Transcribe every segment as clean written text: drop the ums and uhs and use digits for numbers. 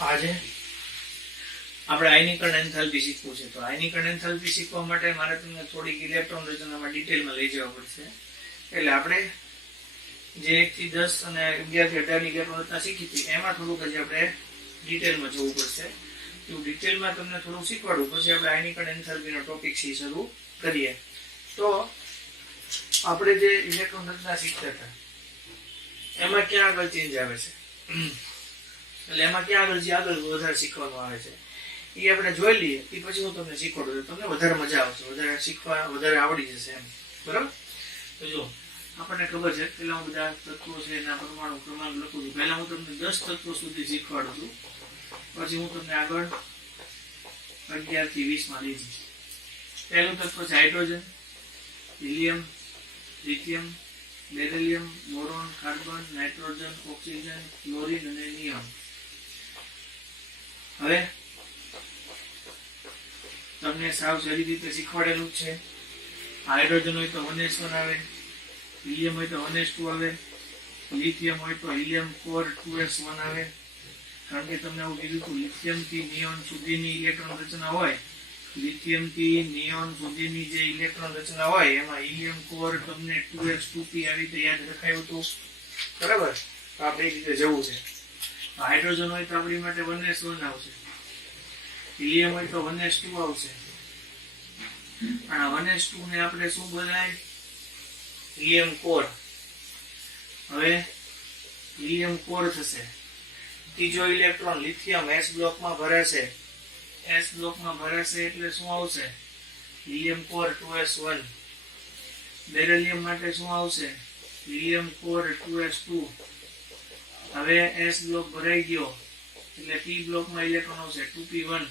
આજે આપણે આયનીકરણ એન્થાલ્પી શીખવું છે. તો આયનીકરણ એન્થાલ્પી શીખવા માટે મારે તમને થોડીક ઇલેક્ટ્રોન રચનામાં ડિટેલમાં લઈ જવા પડશે. એટલે આપણે જે 1 થી 10 અને 11 થી 18 ની ઇલેક્ટ્રોન રચના શીખી હતી એમાં થોડુંક હજી આપણે ડિટેલમાં જવું પડશે. તો ડિટેલમાં તમને થોડું શીખવાડું પછી આપણે આયનીકરણ એન્થાલ્પીનો ટોપિક શરૂ કરીએ. તો આપણે જે ઇલેક્ટ્રોન રચના શીખતા હતા એમાં ક્યાં આગળ ચેન્જ આવે છે, એટલે એમાં ક્યાં આગળ વધારે શીખવાનું આવે છે એ આપણે જોઈ લઈએ. એ પછી હું તમને શીખવાડું, તમને વધારે મજા આવશે, વધારે શીખવા વધારે આવડી જશે એમ. બરાબર? તો જો આપણને ખબર છે પેલા હું બધા તત્વો છે એના પરમાણુ ક્રમાંક લખું છું. પહેલા હું તમને 10 તત્વો સુધી શીખવાડું છું, પછી હું તમને આગળ 11 થી 20 માં લઈ જઈશ. પહેલું તત્વ છે hydrogen, helium, lithium, beryllium, boron, carbon, nitrogen, oxygen, chlorine અને નિયોન. હવે તમને સાવ સારી રીતે શીખવાડેલું છે. હાઇડ્રોજન હોય તો 1s1 આવે, હિલિયમ હોય તો 1s2 આવે, લિથિયમ હોય તો હિલિયમ કોર 2s1 આવે. કારણ કે તમને આવું કીધું હતું લિથિયમ થી નિયોન સુધીની ઇલેક્ટ્રોન રચના હોય, લિથિયમ થી નિયોન સુધીની જે ઇલેક્ટ્રોન રચના હોય એમાં હિલિયમ કોર તમને 2s2p આવી રીતે યાદ રખાયું હતું. બરાબર? તો આપણે એ રીતે જવું છે. હાઇડ્રોજન હોય તો આપણી માટે 1s1 આવશે, હિલિયમ હોય તો 1s2 આવશે. અને 1s2 ને આપણે શું બોલાય? Helium core. હવે હિલિયમ કોર થશે. ત્રીજો ઇલેક્ટ્રોન લિથિયમ s બ્લોકમાં ભરાશે. s બ્લોકમાં ભરાશે એટલે શું આવશે? Helium core 2s1. બેરિલિયમ માટે શું આવશે? Helium core 2s2. હવે s બ્લોક ભરાઈ ગયો એટલે p બ્લોકમાં ઇલેક્ટ્રોન આવશે 2p1.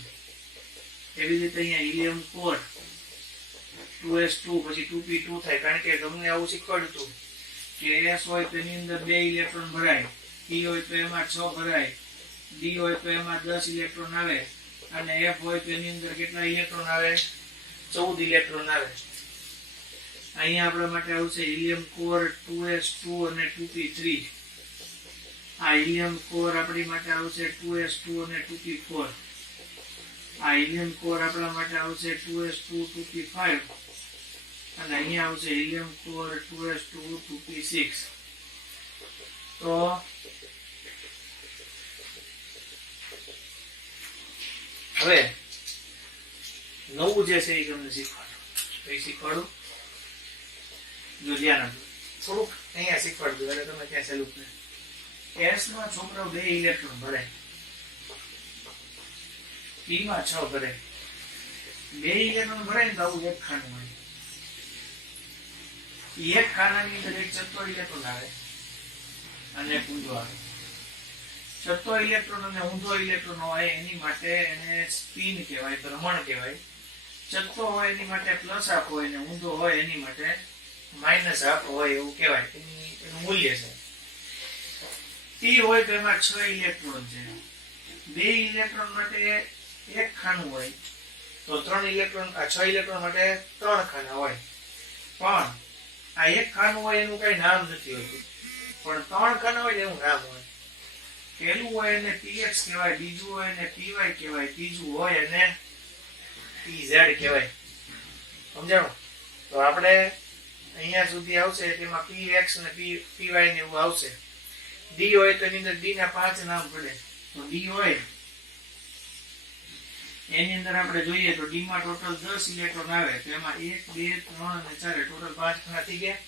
એવી રીતે અહીંયા હિલિયમ કોર 2s2 પછી 2p2 થાય. કારણ કે તમને આવું શીખવાડ્યું હતું કે s હોય તો એની અંદર 2 ઇલેક્ટ્રોન ભરાય, p હોય તો એમાં 6 ભરાય, d હોય તો એમાં 10 ઇલેક્ટ્રોન આવે અને f હોય તો એની અંદર કેટલા ઇલેક્ટ્રોન આવે? 14 ઇલેક્ટ્રોન આવે. અહીંયા આપણા માટે આવશે હિલિયમ કોર 2s2 અને 2p3. આ હિલિયમ કોર આપણી માટે આવશે 2s2 અને 2p4. આ હિલિયમ કોર આપણા માટે આવશે 2s2 2p5 અને અહીંયા આવશે હિલિયમ કોર 2s2 2p6. તો હવે નવું જે છે એ તમને શીખવાડું. જો ધ્યાન આપજો, થોડુંક અહીંયા શીખવાડજો એટલે તમે ત્યાં સહેલું ને. s માં છોકરાઓ 2 ઇલેક્ટ્રોન ભરાય, p માં 6 ભરાય. 2 ઇલેક્ટ્રોન ભરાય તો આવું એક ખાનું હોય. એક ખાનાની અંદર એક ચત્તો ઇલેક્ટ્રોન આવે અને એક ઊંધો આવે. ચત્તો ઇલેક્ટ્રોન અને ઊંધો ઇલેક્ટ્રોન હોય એની માટે એને સ્પિન કહેવાય, ભ્રમણ કહેવાય. ચત્તો હોય એની માટે પ્લસ હાફ હોય અને ઊંધો હોય એની માટે માઇનસ હાફ હોય એવું કહેવાય. એનું મૂલ્ય છે. p હોય તો એમાં 6 ઇલેક્ટ્રોન છે. 2 ઇલેક્ટ્રોન માટે એક ખાનું હોય તો 3 ઇલેક્ટ્રોન, આ 6 ઇલેક્ટ્રોન માટે 3 ખાના હોય. પણ આ એક ખાનું હોય એનું કઈ નામ નથી હોતું, પણ 3 ખાના હોય એનું નામ હોય. પહેલું હોય એને px કહેવાય, બીજું હોય એને py કહેવાય, ત્રીજું હોય એને pz કહેવાય. સમજાણું? તો આપણે અહીંયા સુધી આવશે તેમાં px અને py ને એવું આવશે. d હોય તો એની અંદર d ના 5 નામ પડે. તો d હોય એની અંદર આપણે જોઈએ તો d માં ટોટલ 10 ઇલેક્ટ્રોન આવે. તો એમાં 1 2 3 અને 4 ટોટલ 5 ખાના થઈ ગયા.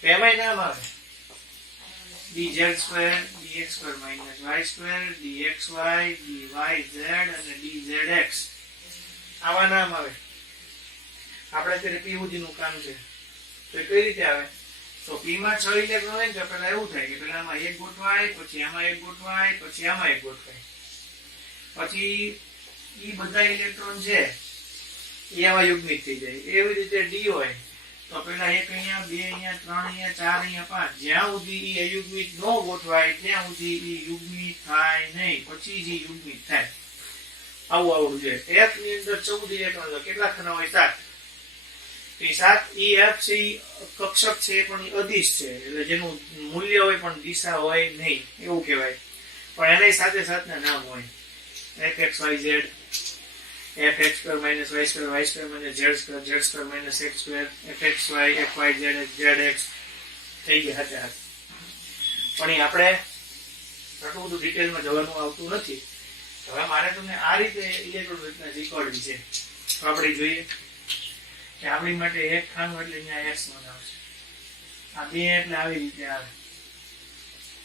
તો એમાંય નામ આવે dz2, dx2 - y2, dxy, dyz અને dzx. આવા નામ આવે. આપણે અત્યારે p સુધીનું કામ છે. તો કઈ રીતે આવે? તો p માં 6 ઇલેક્ટ્રોન હોય તો પહેલા એવું થાય કે પહેલા આમાં 1 ગોઠવાય, પછી આમાં 1 ગોઠવાય, પછી આમાં 1 ગોઠવાય. પછી ઈ બધા ઇલેક્ટ્રોન છે એ આમાં યુગ્મિત થઈ જાય. એવી રીતે d હોય તો પેલા 1 અહીંયા, 2 અહીંયા, 3 અહીંયા, 4 અહીંયા, 5 જ્યાં સુધી ઈ અયુગ્મિત ન ગોઠવાય ત્યાં સુધી ઈ યુગ્મિત થાય નહીં, પછી જ યુગ્મિત થાય. આવું આવડું છે. f ની અંદર 14 ઇલેક્ટ્રોન કેટલા ખાના હોય? 7. તો 7 ઈ f છે કક્ષક છે પણ અદિશ છે, એટલે જેનું મૂલ્ય હોય પણ દિશા હોય નહીં એવું કહેવાય. પણ એની સાથે સાથના નામ હોય fxyz, fx square minus y square minus z square minus x square, fxy, fyz, zx થઈ ગયા હતા. પણ એ આપણે આટલું બધું ડિટેલમાં જવાનું આવતું નથી. હવે મારે તમને આ રીતે ઇલેક્ટ્રોન રચના શીખવાડવી છે. તો આપણે જોઈએ કે આપણી માટે એક ખાનું એટલે અહીંયા s1 આવશે, આ બે એટલે આવી રીતે આવે,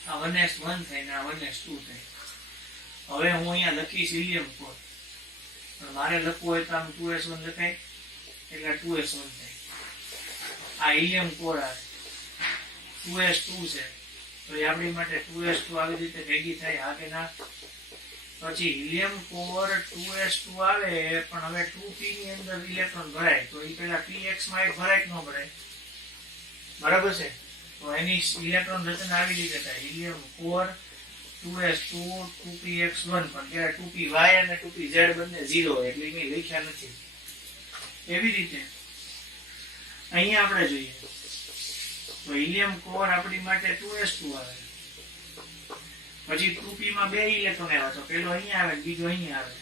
આ 1s1 થાય ને આ 1s2 થાય. હવે હું અહીંયા લખીશ હિલિયમ 4, પણ મારે લખવું હોય તો આમ 2s1 લખાય એટલે 2s1 થાય. આ હિલિયમ 4 આવે, 2s2 છે તો એ આપણી માટે 2s2 આવી રીતે ભેગી થાય, હા કે ના? પછી હિલિયમ 4 2s2 આવે, પણ હવે 2p ની અંદર ઇલેક્ટ્રોન ભરાય તો એ પેલા px માં એક ભરાય કે ન ભરાય? બરાબર છે. તો એની ઇલેક્ટ્રોન રચના આવી રીતે થાય, હિલિયમ 4 2s2 2px1, પણ ત્યારે 2py અને 2pz બંને 0 હોય એટલે મેં લખ્યા નથી. એવી રીતે અહીંયા આપણે જોઈએ તો હિલિયમ 4 આપણી માટે 2s2 આવે, પછી 2p માં બે ઇલેક્ટ્રોન આવ્યા તો પેલો અહીંયા આવે બીજો અહીંયા આવે,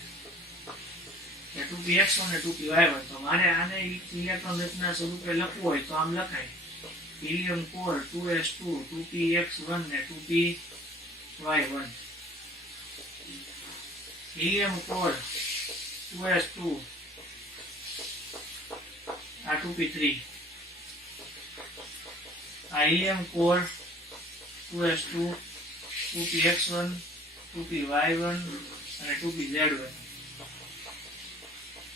2px1 અને 2py1. તો મારે આને ઇલેક્ટ્રોન રચના સ્વરૂપે લખવું હોય તો આમ લખાય, હિલિયમ 4 2s2 2px1 ને 2py1, હિલિયમ 4 2s2 આ 2p3, આ હિલિયમ 4 2s2 2px1 2py1 અને 2pz1,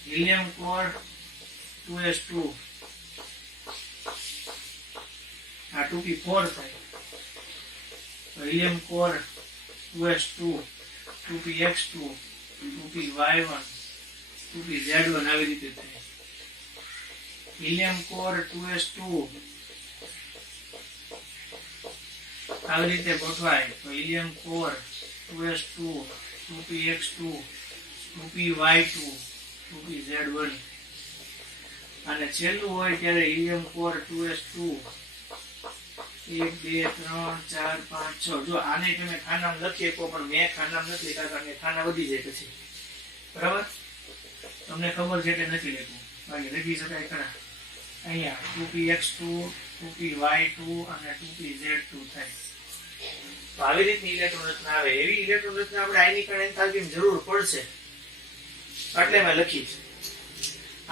હિલિયમ 4 2s2 આ 2p4 થાય, helium 4 2s2 2px2 2py1 2pz1 આવી રીતે થાય. હિલિયમ 4 2s2 આવી રીતે ગોઠવાય તો helium 4 2s2 2px2 2py2 2pz1, અને છેલ્લું હોય ત્યારે હિલિયમ 4 2s2 1 2 3 4 5 6. જો આને તમે ખાનામાં લખી શકો, પણ મેં ખાનામાં નથી લખ્યા કારણ કે ખાના વધી જાય પછી. બરાબર? તમને ખબર છે કે નથી લખવું, બાકી લખી શકાય ખરા. અહીંયા 2px2 2py2 અને 2pz2 થાય. તો આવી રીતની ઇલેક્ટ્રોન રચના આવે. એવી ઇલેક્ટ્રોન રચના આપણે આયનીકરણ એન્થાલ્પીની જરૂર પડશે એટલે મેં લખી છે.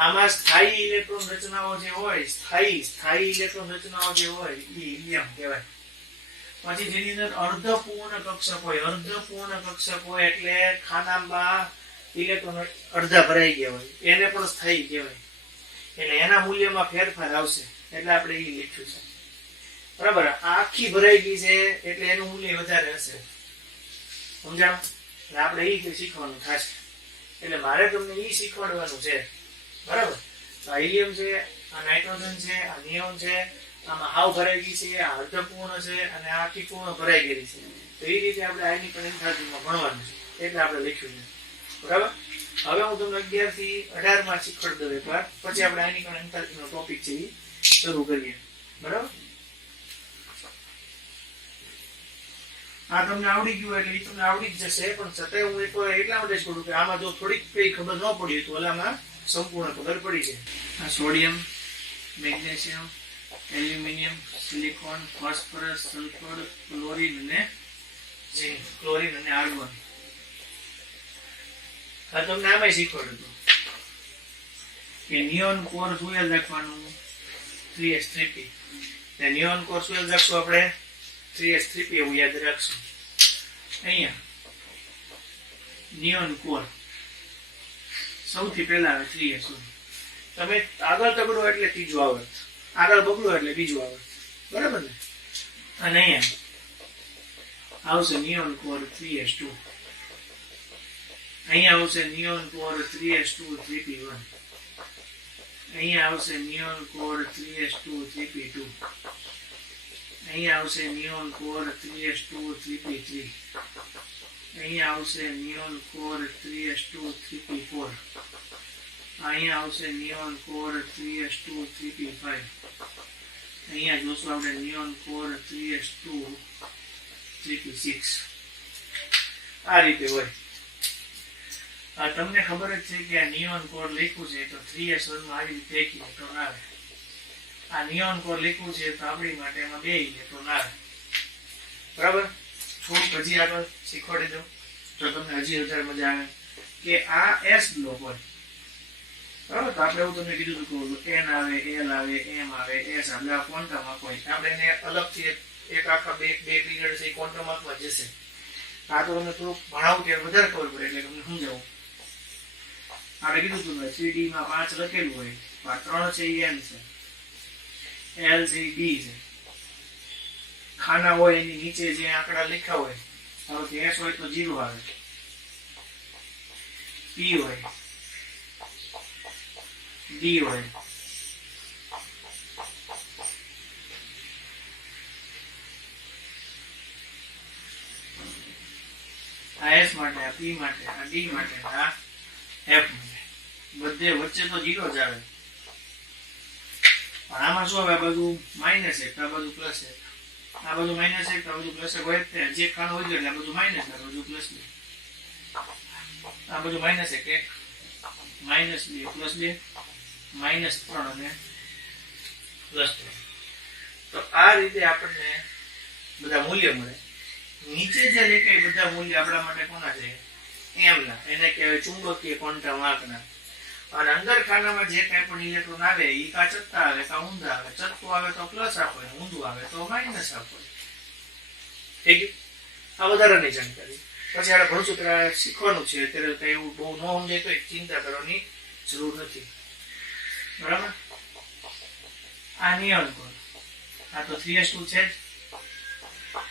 આમાં સ્થાયી ઇલેક્ટ્રોન રચનાઓ જે હોય, સ્થાયી ઇલેક્ટ્રોન રચનાઓ જે હોય એ હિલિયમ કહેવાય. પછી જેની અંદર અર્ધપૂર્ણ કક્ષક હોય, અર્ધપૂર્ણ કક્ષક હોય એટલે ખાનામાં ઇલેક્ટ્રોન અડધા ભરાઈ ગયા હોય, એને પણ સ્થાયી કહેવાય. એટલે એના મૂલ્યમાં ફેરફાર આવશે એટલે આપણે એ લખ્યું છે. બરાબર? આખી ભરાઈ ગઈ છે એટલે એનું મૂલ્ય વધારે હશે. સમજાણું? એટલે આપણે એ શીખવાનું થશે. એટલે મારે તમને એ શીખવાડવાનું છે. બરાબર? આ હિલિયમ છે, આ નાઇટ્રોજન છે, આ નિયોન છે, આમાં હાવ ભરાઈ ગઈ છે, આ અર્ધપૂર્ણ છે અને આ આખી પૂર્ણ ભરાઈ ગયેલી છે. તો એ રીતે આપણે આયનીકરણ એન્થાલ્પીમાં ભણવાનું છે એટલે આપણે લખ્યું છે. બરાબર? હવે હું તમને 11 થી 18 માં શીખવાડી દઉં એકવાર, પછી આપણે આયનીકરણ એન્થાલ્પીનો ટોપિક છે એ શરૂ કરીએ. બરાબર? આ તમને આવડી ગયું એટલે એ તમને આવડી જ જશે, પણ છતાંય હું એક એટલા માટે જ કહું કે આમાં જો થોડીક કઈ ખબર ન પડી તો ઓલામાં સંપૂર્ણ ખબર પડી છે. આ sodium, magnesium, aluminium, silicon, phosphorus, sulphur, chlorine અને ઝિંક, ક્લોરીન અને આર્ગોન. આ તમને આમાં શીખવાડ્યું હતું કે નિયોન કોર શું યાદ રાખવાનું? 3s3p. નિયોન કોર શું યાદ રાખશું આપણે? 3s3p એવું યાદ રાખશું. અહીંયા નિયોન કોર સૌથી પહેલા આવે 3s1. તમે આગળ તગડો એટલે ત્રીજું આવર્ત, આગળ બગડો એટલે બીજું આવર્ત. બરાબર ને? અને અહીંયા આવશે નિયોન કોર 3s2. અહીંયા આવશે નિયોન કોર 3s2 3p1. અહીંયા આવશે નિયોન કોર 3s2 3p2. અહીંયા આવશે નિયોન કોર 3s2 3p3. અહીંયા આવશે નિયોન કોર 3s2 3p4. અહીંયા આવશે નિયોન કોર 3s2 3p5. અહીંયા જોશું આપણે નિયોન કોર 3s2 3p6. આ રીતે હોય. તમને ખબર જ છે કે આ નિયોન કોર લખ્યું છે તો 3s1 માં આવી રીતે એક ઇલેક્ટ્રોન આવે. આ નિયોન કોર લખ્યું છે તો આપણી માટે એમાં 2 ઇલેક્ટ્રોન આવે. બરાબર. થોડુંક હજી આગળ શીખવાડી દઉં તો તમને હજી વધારે મજા આવે કે આ s બ્લોક હોય. બરાબર. તો આપણે એવું તમને કીધું હતું કે n આવે, l આવે, m આવે, s આવે. આ ક્વોન્ટમ આંક હોય. આપણે એને અલગથી એક આખા બે પીરિયડ છે ક્વોન્ટમ આંકમાં જશે. આ તો તમને થોડુંક ભણાવું ત્યારે વધારે ખબર પડે એટલે તમને સમજાવું. આપણે કીધું હતું 3D માં 5 લખેલું હોય, આ 3 છે એ n છે, l છે એ d છે. ખાના હોય એની નીચે જે આંકડા લખ્યા હોય, ધારો કે s હોય તો 0 આવે, p હોય, d હોય, આ s માટે, આ p માટે, આ d માટે, આ f માટે. બધે વચ્ચે તો 0 જ આવે. પણ આમાં શું આવે, આ બાજુ માઇનસ 1, આ બાજુ પ્લસ 1, આ બાજુ માઇનસ 1, આ બાજુ પ્લસ 1 હોય. જે ખાનું હોય એટલે આ બાજુ માઇનસ, આ બાજુ પ્લસ 2, આ બાજુ માઇનસ 1, માઇનસ 2, પ્લસ 2, માઇનસ 3 અને પ્લસ 3. તો આ રીતે આપણને બધા મૂલ્ય મળે. નીચે જે લેખાય બધા મૂલ્ય આપણા માટે કોના છે? m ના. એને કહેવાય ચુંબકીય ક્વોન્ટમ આંકના. અને અંદર ખાનામાં જે કઈ પણ ઇલેક્ટ્રોન આવે એ કા ચત્તા આવે કા ઊંધા આવે. ચત્તું આવે તો પ્લસ આપો, ઊંધું આવે તો માઇનસ આપો. ઠીક. આ વધારાની જાણકારી. પછી આપણે ભણશું ત્યારે શીખવાનું છે. અત્યારે કઈ એવું બહુ ન સમજાય તો ચિંતા કરવાની જરૂર નથી. બરાબર. આ નિયમ કોણ? આ તો 3s2 છે જ.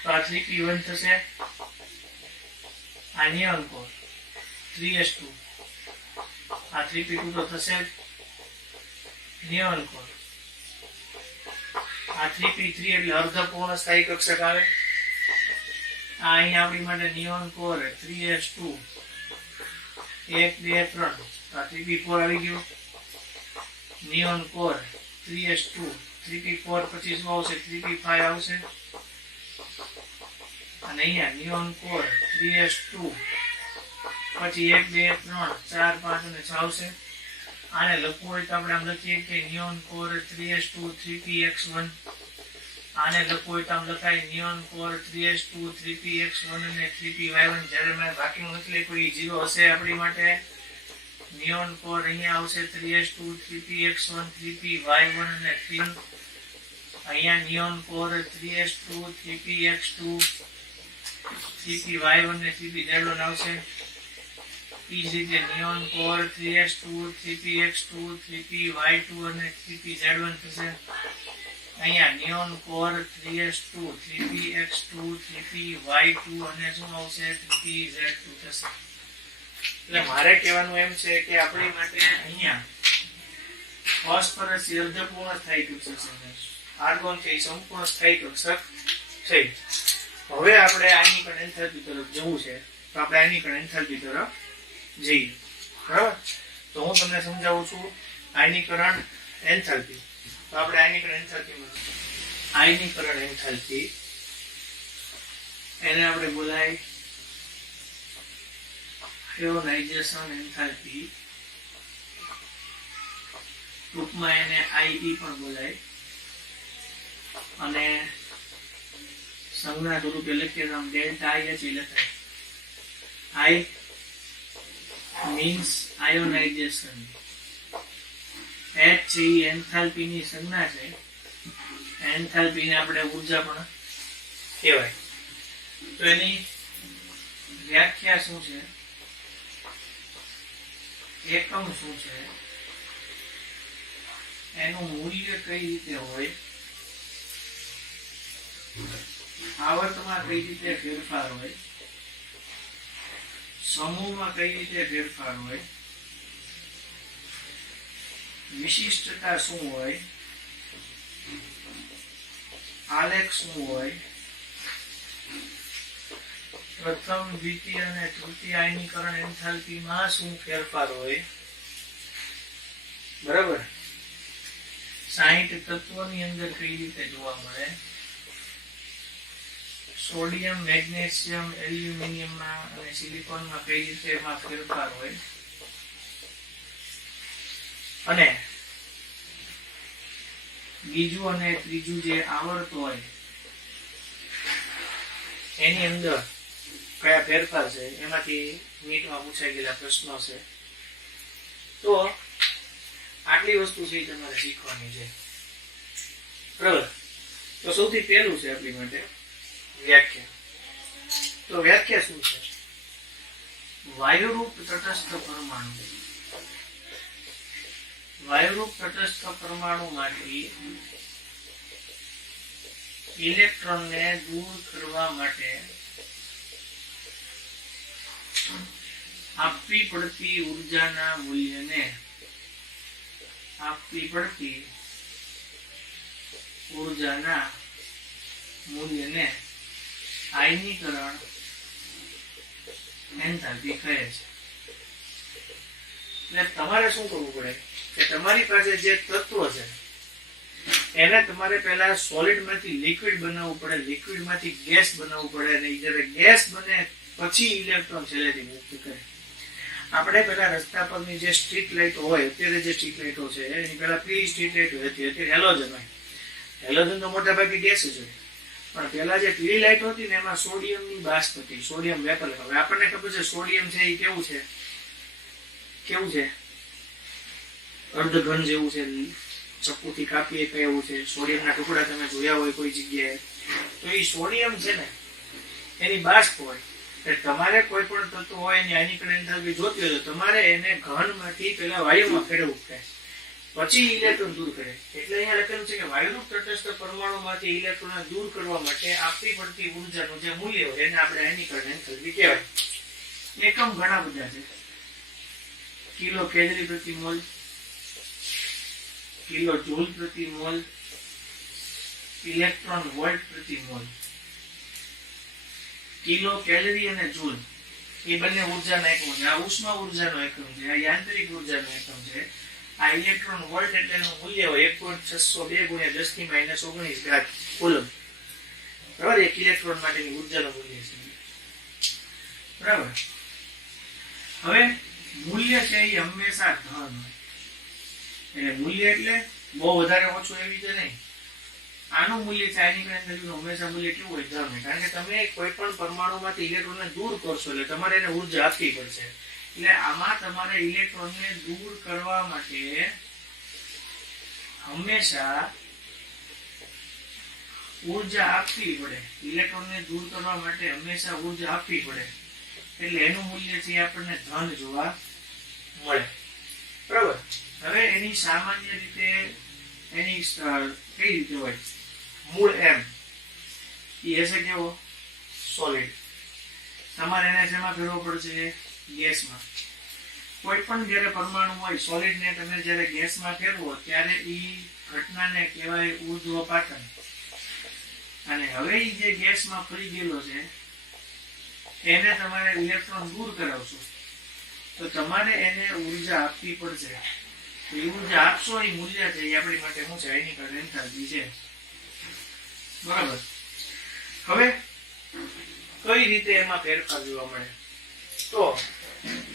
તો આ 3p1 થશે. આ નિયમ કોણ 3s2, આ 3p2 તો થશે જ. નિયમ કોણ આ 3p3 એટલે અર્ધપૂર્ણ સ્થાયી કક્ષક આવે. આ અહીંયા આપણી માટે નિયોન કોર 3s2 1 2 3, આ 3p4 આવી ગયું. નિયોન કોર 3s2 3p4 પછી શું આવશે? 3p5 આવશે. અને અહીંયા નિયોન કોર 3s2 પછી 1 2 3 4 5 અને 6 આવશે. આને લખવું હોય તો આપણે આમ લખીએ કે નિયોન કોર 3s2 3px1. આને લખવું હોય તો આમ લખાય નિયોન કોર 3s2 3px1 અને 3py1. જ્યારે મેં બાકીનું નથી લખ્યું એ 0 હશે આપણી માટે. નિયોન કોર અહીંયા આવશે 3s2 3px1 3py1 અને 3. અહીંયા neon core 3s2 3px2 3py1 અને 3pz1 આવશે. એ જ રીતે neon core 3s2 3px2 3py2 અને 3pz1 થશે. અહીંયા neon core 3s2 3px2 3py2 અને શું આવશે? 3pz2 થશે. એટલે મારે કહેવાનું એમ છે કે આપણી માટે અહીંયા ફોસ્ફરસ અર્ધપૂર્ણ સ્થાયી કક્ષક છે. આર્ગોન છે એ સંપૂર્ણ સ્થાયી કક્ષક છે. હવે આપણે આયનીકરણ એન્થાલ્પી તરફ જવું છે તો આપણે આયનીકરણ એન્થાલ્પી તરફ જઈએ. બરાબર. તો હું તમને સમજાવું છું આયનીકરણ એન્થાલ્પી. તો આપણે આયનીકરણ એન્થાલ્પી એને આપણે બોલાય આયોનાઇઝેશન એન્થાલ્પી. ટૂંકમાં એને આઈ પણ બોલાય. અને સંજ્ઞા સ્વરૂપે લખીએ તો આમ ડેલ્ટા આઈ એચ લખાય. આઈ મીન્સ આયોનાઇઝેશન. એચ છે એ એન્થાલ્પી ની સંજ્ઞા છે. એન્થાલ્પી ને આપણે ઉર્જા પણ કહેવાય. તો એની વ્યાખ્યા શું છે? એકમ શું છે? એનું મૂલ્ય કઈ રીતે હોય? આવર્તમાં કઈ રીતે ફેરફાર હોય? સમૂહમાં કઈ રીતે ફેરફાર હોય? વિશિષ્ટતા શું હોય? આલેખ શું હોય? પ્રથમ, દ્વિતીય અને તૃતીય આયનીકરણ એન્થાલ્પીમાં શું ફેરફાર હોય? બરાબર. 60 તત્વોની અંદર કઈ રીતે જોવા મળે? સોડિયમ, મેગ્નેશિયમ, એલ્યુમિનિયમમાં અને સિલિકોનમાં કઈ રીતે એમાં ફેરફાર હોય અને બીજું અને ત્રીજું જે આવર્ત હોય એની અંદર કયા ફેરફાર છે એમાંથી નીટમાં પૂછાઈ ગયેલા પ્રશ્નો છે. તો આટલી વસ્તુ છે તમારે શીખવાની છે. બરાબર. તો સૌથી પહેલું છે આપણી માટે વ્યાખ્યા. તો વ્યાખ્યા શું છે? વાયુરૂપ તટસ્થ પરમાણુ. વાયુરૂપ તટસ્થ પરમાણુમાંથી ઇલેક્ટ્રોનને દૂર કરવા માટે આપવી પડતી ઉર્જાના મૂલ્યને આયનીકરણ એન્થાલ્પી કહે છે. એટલે તમારે શું કરવું પડે કે તમારી પાસે જે તત્વ છે એને તમારે પહેલા સોલિડ માંથી લિક્વિડ બનાવવું પડે, લિક્વિડ માંથી ગેસ બનાવવું પડે અને જ્યારે ગેસ બને પછી ઇલેક્ટ્રોન છેલ્લેથી મુક્ત કરે. આપણે પેલા રસ્તા પરની જે સ્ટ્રીટ લાઇટો હોય, અત્યારે જે સ્ટ્રીટ લાઇટો છે એની પેલા પીળી સ્ટ્રીટ લાઇટો હતી, અત્યારે હેલોજન હોય. હેલોજન તો મોટા ભાગે ગેસ જ હોય, પણ પેલા જે પીળી લાઇટ હતી ને એમાં સોડિયમની બાષ્પ હતી, સોડિયમ વેપર. હવે આપણને ખબર છે સોડિયમ છે એ કેવું છે અર્ધઘન જેવું છે, ચપ્પુથી કાપીએ તો એવું છે. સોડિયમના ટુકડા તમે જોયા હોય કોઈ જગ્યાએ, તો એ સોડિયમ છે ને એની બાષ્પ હોય. તમારે કોઈ પણ તત્વ હોય એની આયનીકરણ એન્થાલ્પી જોતી હોય તો તમારે એને ઘનમાંથી પેલા વાયુમાં ફેરવવું પડે, પછી ઇલેક્ટ્રોન દૂર કરે. એટલે અહીંયા લખેલું છે કે વાયુરૂપ તટસ્થ પરમાણુમાંથી ઇલેક્ટ્રોનને દૂર કરવા માટે આપવી પડતી ઉર્જાનું જે મૂલ્ય હોય એને આપણે આયનીકરણ એન્થાલ્પી કહેવાય. એકમ ઘણા બધા છે. કિલો કેલરી પ્રતિ મોલ, કિલો જૂલ પ્રતિ મોલ, ઇલેક્ટ્રોન વોલ્ટ પ્રતિ મોલ. કિલો કેલરી અને જૂલ એ બંને ઉર્જાના એકમો છે. આ ઉષ્મા ઉર્જાનો એકમ છે, આ યાંત્રિક ઉર્જાનો એકમ છે. આ ઇલેક્ટ્રોન વોલ્ટ એટલે એનું મૂલ્ય હોય 1.602 × 10⁻−19 ઘાત કુલમ. બરાબર. એક ઇલેક્ટ્રોન માટેની ઉર્જાનું મૂલ્ય છે. બરાબર. હવે મૂલ્ય છે એ હંમેશા ધન હોય. એટલે મૂલ્ય એટલે બહુ વધારે ઓછું એવી રીતે નહીં. આનું મૂલ્ય છે આયનીકરણ એન્થાલ્પીનું હંમેશા મૂલ્ય કેવું હોય? ધન. કારણ કે તમે કોઈ પણ પરમાણુમાંથી ઇલેક્ટ્રોનને દૂર કરશો એટલે તમારે એને ઉર્જા આપવી પડશે. એટલે આમાં તમારે ઇલેક્ટ્રોનને દૂર કરવા માટે હંમેશા ઉર્જા આપવી પડે. ઇલેક્ટ્રોનને દૂર કરવા માટે હંમેશા ઉર્જા આપવી પડે. એટલે એનું મૂલ્ય છે આપણને ધન જોવા મળે. બરાબર. હવે એની સામાન્ય રીતે એની કઈ રીતે હોય? મૂળ એમ એ હશે કેવો? સોલિડ. તમારે એને શેમાં ફેરવવો પડશે? ગેસમાં. કોઈ પણ જયારે પરમાણુ હોય સોલિડ ને તમે જયારે ગેસમાં ફેરવો ત્યારે એ ઘટનાને કહેવાય ઉર્ધ્વપાતન. અને હવે એ જે ગેસમાં ફરી ગયેલો છે એને તમારે ઇલેક્ટ્રોન દૂર કરાવશો તો તમારે એને ઉર્જા આપવી પડશે. એ ઉર્જા આપશો એ મૂલ્ય છે એ આપણી માટે શું છે? આયનીકરણ એન્થાલ્પી છે. બરાબર. હવે કઈ રીતે એમાં ફેરફાર જોવા મળે? તો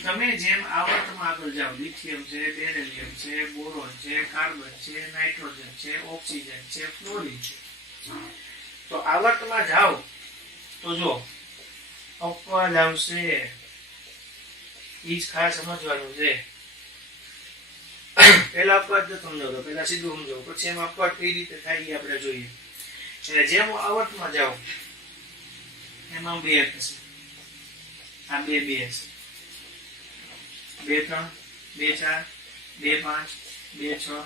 તમે જેમ આવર્તમાં આગળ જાઓ, લિથિયમ છે, બેરિલિયમ છે, બોરોન છે, કાર્બન છે, નાઇટ્રોજન છે, ઓક્સિજન છે, ફ્લોરિન છે, તો આવર્તમાં જાઓ તો જો અપવાદ આવશે. એ જ ખાસ સમજવાનું છે. પેલા અપવાદ તો સમજાવો, પેલા સીધું સમજાવો, પછી એમાં અપવાદ કઈ રીતે થાય એ આપણે જોઈએ. એટલે જેમ આવર્તમાં જાઓ એમાં 2 થશે. આ 2 હશે. 2 3, 2 4, 2 5, 2 6,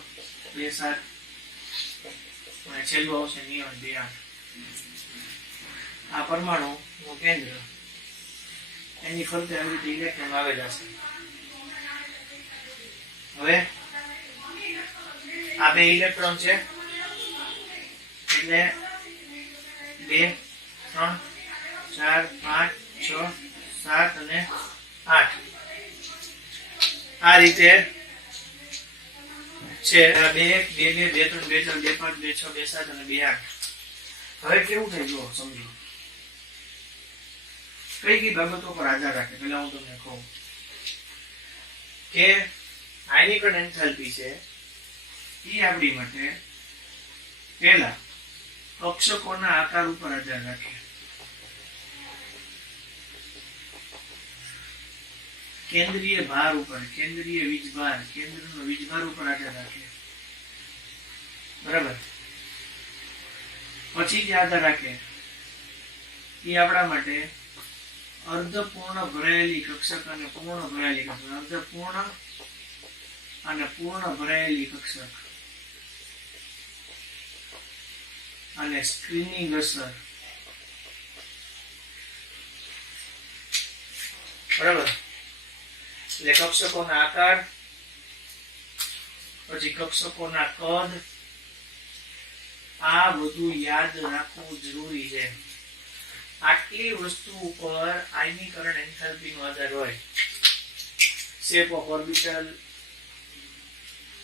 2 7 અને છેલ્લું આવશે નિયન 2 8. આ પરમાણુ નું કેન્દ્ર, એની ફરતે આવી રીતે ઇલેક્ટ્રોન આવેલા છે. હવે આ 2 ઇલેક્ટ્રોન છે એટલે 2 3 4 5 6 7 અને 8 આ રીતે છે. 2 1 2 2 3 2 4 2 5 2 6 2 7 અને 2 8. હવે કેવું થાય જો સમજો. કઈ કઈ બાબતો પર આધાર રાખે પેલા હું તમને કહું કે આયનિકરણ એન્થાલ્પી છે એ આપણી માટે પહેલા કક્ષકોના આકાર ઉપર આધાર રાખે, કેન્દ્રીય ભાર ઉપર, કેન્દ્રીય વીજભાર, કેન્દ્રનો વીજભાર ઉપર આધાર રાખે, બરાબર. પછી જે આધાર રાખે એ આપણા માટે અર્ધપૂર્ણ ભરાયેલી કક્ષક અને પૂર્ણ ભરાયેલી કક્ષક, અર્ધપૂર્ણ અને પૂર્ણ ભરાયેલી કક્ષક અને સ્ક્રીનિંગ અસર, બરાબર. એટલે કક્ષકોના આકાર, પછી કક્ષકોના કદ, આ બધું યાદ રાખવું જરૂરી છે. આટલી વસ્તુ ઉપર આયનીકરણ એન્થાલ્પી નો આધાર હોય. શેપ ઓફ ઓર્બિટલ,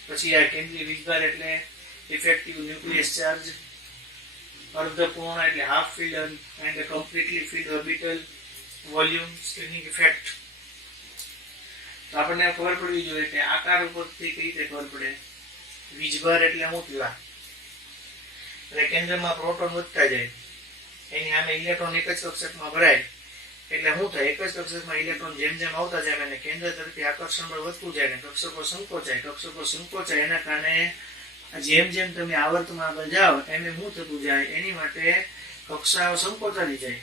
પછી આ કેન્દ્રીય વીજભાર એટલે ઇફેક્ટિવ ન્યુક્લિયસ ચાર્જ, અર્ધપૂર્ણ એટલે half field and completely field orbital, volume, screening effect. તો આપણને ખબર પડવી જોઈએ કે આકાર ઉપરથી કઈ રીતે ખબર પડે. વીજભાર એટલે શું થયું? એટલે કેન્દ્રમાં પ્રોટોન વધતા જાય, એની સામે ઇલેક્ટ્રોન એક જ કક્ષકમાં ભરાય એટલે શું થાય? એક જ કક્ષકમાં ઇલેક્ટ્રોન જેમ જેમ આવતા જાય અને કેન્દ્ર તરફથી આકર્ષણ બળ વધતું જાય ને કક્ષકો સંકોચાય. એના કારણે જેમ જેમ તમે આવર્તમાં આગળ જાઓ એમ શું થતું જાય? એની માટે કક્ષાઓ સંકોચાતી જાય,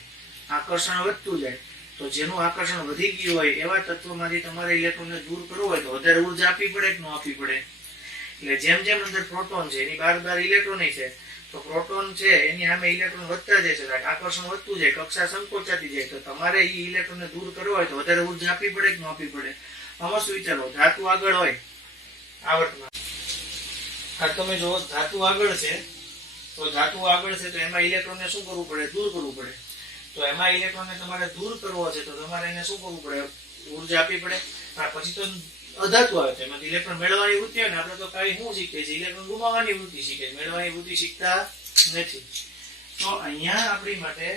આકર્ષણ વધતું જાય. તો જેનું આકર્ષણ વધી ગયું હોય એવા તત્વોમાંથી તમારે ઇલેક્ટ્રોનને દૂર કરવું હોય તો વધારે ઉર્જા આપવી પડે કે ન આપવી પડે? એટલે જેમ જેમ અંદર પ્રોટોન છે એની બાર ઇલેક્ટ્રોન છે, તો પ્રોટોન છે એની સામે ઇલેક્ટ્રોન વધતા જાય છે, આકર્ષણ વધતું જાય, કક્ષા સંકોચાતી જાય. તો તમારે એ ઇલેક્ટ્રોનને દૂર કરવો હોય તો વધારે ઉર્જા આપવી પડે કે ન આપવી પડે? આમાં શું વિચારો? ધાતુ આગળ હોય આવર્તમાં, આ તમે જો ધાતુ આગળ છે તો એમાં ઇલેક્ટ્રોનને શું કરવું પડે? દૂર કરવું પડે. તો એમાં ઇલેક્ટ્રોનને તમારે દૂર કરવો છે તો તમારે એને શું કરવું પડે? ઉર્જા આપવી પડે. પછી તો અધાતુ આવે છે, એમાંથી ઇલેક્ટ્રોન મેળવવાની વૃત્તિ હોય ને, આપણે તો કઈ શું શીખીએ છીએ? ઇલેક્ટ્રોન ગુમાવવાની વૃત્તિ શીખે, મેળવવાની વૃત્તિ શીખતા નથી. તો અહીંયા આપણી માટે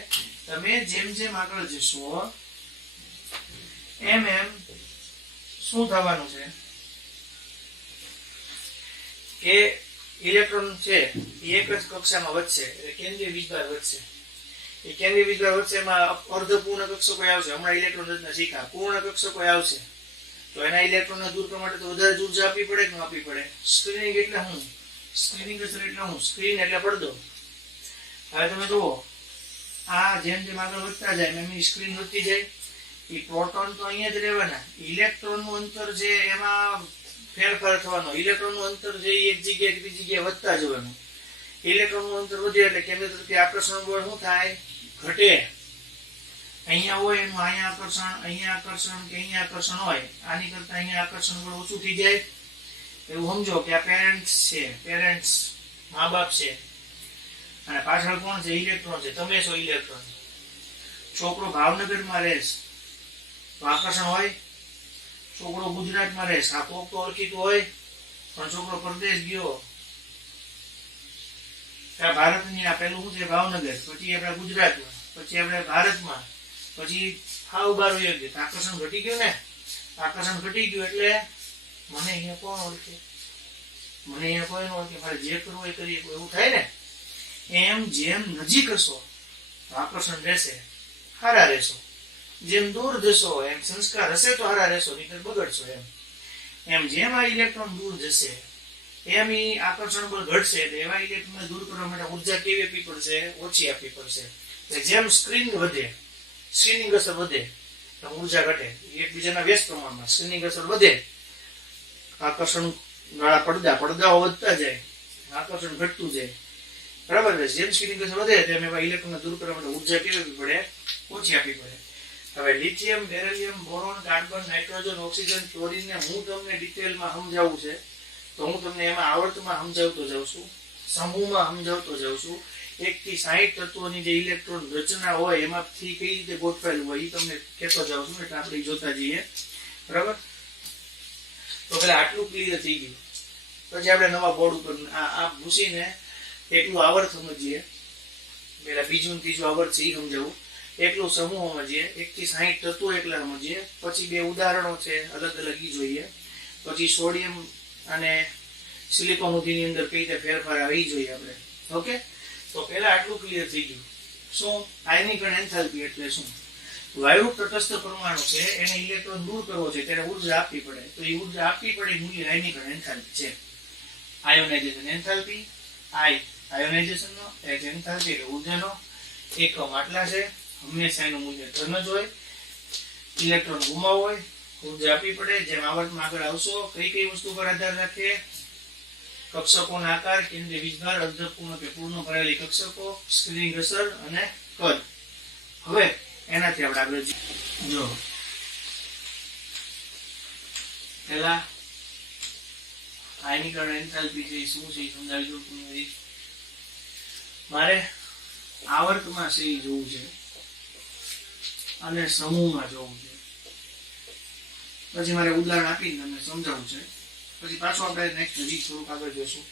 તમે જેમ જેમ આગળ જશો એમ એમ શું થવાનું છે કે ઇલેક્ટ્રોન છે એ એક જ કક્ષામાં વધશે, એટલે કેન્દ્રીય વીજભાર વધશે. એ કેન્દ્રીય વીજભાર વધશે, એમાં અર્ધપૂર્ણ કક્ષકો આવશે. હમણાં ઇલેક્ટ્રોન રચના શીખા, પૂર્ણ કક્ષકો આવશે. તો એના ઇલેક્ટ્રોનને દૂર કરવા માટે તો વધારે ઉર્જા આપવી પડે કે ન આપવી પડે? સ્ક્રીનિંગ એટલે શું? સ્ક્રીનિંગ અસર એટલે શું? સ્ક્રીન એટલે પડદો. હવે તમે જુઓ, આ જેમ જેમ આગળ વધતા જાય એમ એની સ્ક્રીન વધતી જાય. એ પ્રોટોન તો અહીંયા જ રહેવાના, ઇલેક્ટ્રોનનું અંતર છે એમાં ફેરફાર થવાનો. ઇલેક્ટ્રોનનું અંતર છે એ એક જગ્યાએ બીજી જગ્યાએ વધતા જવાનું. ઇલેક્ટ્રોનનું અંતર વધે એટલે કેન્દ્ર તરફથી આકર્ષણ બળ શું થાય? ઘટે. અહીંયા હોય એનું અહીંયા આકર્ષણ કે અહીંયા આકર્ષણ હોય, આની કરતા અહીંયા આકર્ષણ બળ ઓછું થઈ જાય. એવું સમજો કે આ પેરેન્ટ્સ મા બાપ છે અને પાછળ કોણ છે? ઇલેક્ટ્રોન છે, તમે છો ઇલેક્ટ્રોન. છોકરો ભાવનગરમાં રહેશ તો આકર્ષણ હોય, છોકરો ગુજરાતમાં રહેશ આ કોક તો ઓળખીતું હોય, પણ છોકરો પરદેશ ગયો, ભારતની આ પેલું શું છે? ભાવનગર, પછી આપણે ગુજરાતમાં, પછી આપણે ભારતમાં, પછી હાવ બાર વયો ગયો, આકર્ષણ ઘટી ગયું ને. આકર્ષણ ઘટી ગયું એટલે મને અહીંયા કોણ ઓળખે? મને અહીંયા કોઈ ન ઓળખે, મારે જે કરવું એ કરીએ, એવું થાય ને. એમ જેમ નજીક હશો તો આકર્ષણ રહેશે, હારા રહેશો. જેમ દૂર જશો એમ સંસ્કાર હશે તો હારા રહેશો, નહીં બગડશો. એમ જેમ આ ઇલેક્ટ્રોન દૂર જશે એમ આકર્ષણ બળ ઘટશે. એટલે એવા ઇલેક્ટ્રોનને દૂર કરવા માટે ઉર્જા કેવી આપવી પડશે? ઓછી આપવી પડશે. જેમ સ્ક્રીનિંગ અસર વધે તો ઉર્જા ઘટે. એકબીજાના વ્યસ્ત પ્રમાણમાં સ્ક્રીનિંગ અસર વધે, આકર્ષણ વાળા પડદાઓ વધતા જાય, આકર્ષણ ઘટતું જાય, બરાબર છે. જેમ સ્ક્રીનિંગ અસર વધે તેમ એવા ઇલેક્ટ્રોનને દૂર કરવા માટે ઉર્જા કેવી આપવી પડે? ઓછી આપવી પડે. હવે lithium, beryllium, boron, carbon, nitrogen, oxygen, chlorine ને હું તમને ડિટેલમાં સમજાવું છે તો હું તમને એમાં આવર્તમાં સમજાવતો જાઉં છું, સમૂહમાં સમજાવતો જાઉં છું. 1 થી 60 તત્વોની જે ઇલેક્ટ્રોન રચના હોય એમાંથી કઈ રીતે ગોઠવાયેલું હોય એ તમને કહેતો જાઉં છું, એટલે આપણે જોતા જઈએ, બરાબર. તો પેલા આટલું ક્લિયર થઈ ગયું. પછી આપણે નવા બોર્ડ ઉપર આ ભૂસીને એકલું આવર્ત સમજીએ. પેલા બીજું ત્રીજું આવર્ત છે એ સમજાવું. એકલું સમૂહ સમજીએ, 1 થી 60 તત્વો એકલા સમજીએ, પછી 2 ઉદાહરણો છે અલગ અલગ ઈ જોઈએ, પછી સોડિયમ અને સિલિકોન ઉદ્દીની અંદર કઈ રીતે ફેરફાર આવે ઈ જોઈએ આપણે. ઓકે, તો પહેલા આટલું ક્લિયર થઈ ગયું. શું આયનીકરણ એન્થાલ્પી એટલે શું? વાયુ તટસ્થ પરમાણુ છે એને ઇલેક્ટ્રોન દૂર કરવો છે ત્યારે ઉર્જા આપવી પડે, તો એ ઉર્જા આપવી પડે મૂલ્ય આયનીકરણ એન્થાલ્પી છે. આયોનાઇઝેશન એન્થાલ્પી, આઈ આયોનાઇઝેશન નો, એચ એન્થાલ્પી એટલે ઉર્જાનો એકમ આટલા છે. હંમેશા એનું મૂલ્ય ધન જ હોય. ઇલેક્ટ્રોન ગુમાવવો હોય, ઉર્જા આપવી પડે. જેમ આવર્તમાં આગળ આવશો, કઈ કઈ વસ્તુ પર આધાર રાખે? કક્ષકોનો આકાર, કેન્દ્રીય વીજભાર, અર્ધપૂર્ણ કે પૂર્ણ ભરેલી કક્ષકો, સ્ક્રીનિંગ અસર અને કદ. હવે એનાથી આપણે આગળ જો પેલા આયનીકરણ એન્થાલ્પી છે શું છે સમજાવી દઉં તમને. મારે આવર્તમાં છે જોવું છે અને સમૂહમાં જોવું છે. પછી મારે ઉદાહરણ આપીને તમને સમજાવવું છે. પછી પાછું આપણે નેક્સ્ટ હજી થોડુંક આગળ જોઈશું.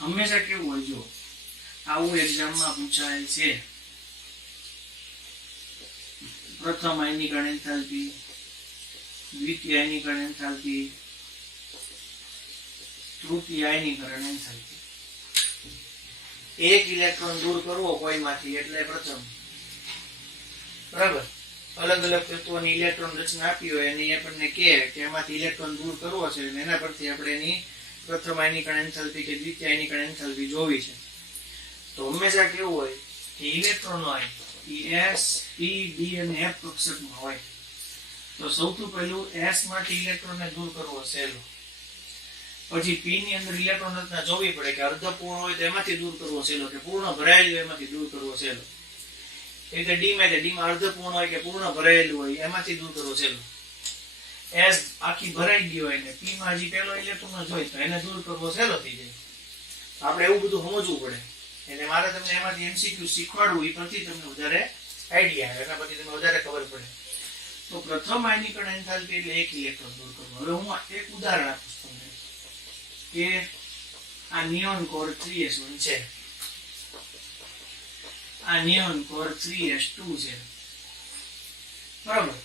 હંમેશા કેવું હોય, જો આવું એક્ઝામમાં પૂછાય છે, પ્રથમ આયનીકરણ એન્થાલ્પી, દ્વિતીય આયનીકરણ એન્થાલ્પી, તૃતીય આયનીકરણ એન્થાલ્પી. એક ઇલેક્ટ્રોન દૂર કરવો કોઈમાંથી એટલે પ્રથમ. બરાબર, અલગ અલગ તત્વોની ઇલેક્ટ્રોન રચના આપી હોય અને આપણને કહે કે એમાંથી ઇલેક્ટ્રોન દૂર કરવો છે, એના પરથી આપણે એની પ્રથમ આયનીકરણ એન્થાલ્પી કે દ્વિતીય આયનીકરણ એન્થાલ્પી જોવી છે. તો હંમેશા કેવું હોય કે ઇલેક્ટ્રોન હોય S, P, D અને F કક્ષકમાં હોય. તો સૌથી પહેલું S માંથી ઇલેક્ટ્રોનને દૂર કરવો સહેલો. પછી P ની અંદર ઇલેક્ટ્રોન રચના જોવી પડે કે અર્ધપૂર્ણ હોય તો એમાંથી દૂર કરવો સહેલો, કે પૂર્ણ ભરાયેલું હોય એમાંથી દૂર કરવો સહેલો. એટલે D માં અર્ધપૂર્ણ હોય કે પૂર્ણ ભરાયેલું હોય એમાંથી દૂર કરવો સહેલો. S આખી ભરાઈ ગઈ હોય ને P માં હજી પહેલો ઇલેક્ટ્રોન જ હોય તો એને દૂર કરવો સહેલો થઈ જાય. આપણે એવું બધું સમજવું પડે. એટલે મારે તમને એમાંથી MCQ શીખવાડવું, એ પરથી તમને વધારે આઈડિયા આવે, એના પરથી તમને વધારે ખબર પડે. તો પ્રથમ આયનીકરણ એન્થાલ્પી એટલે એક ઇલેક્ટ્રોન દૂર કરવો. હવે હું એક ઉદાહરણ આપું તમને કે આ નિયોન કોર 3s1 છે, આ નિયોન કોર 3s2 છે. બરાબર,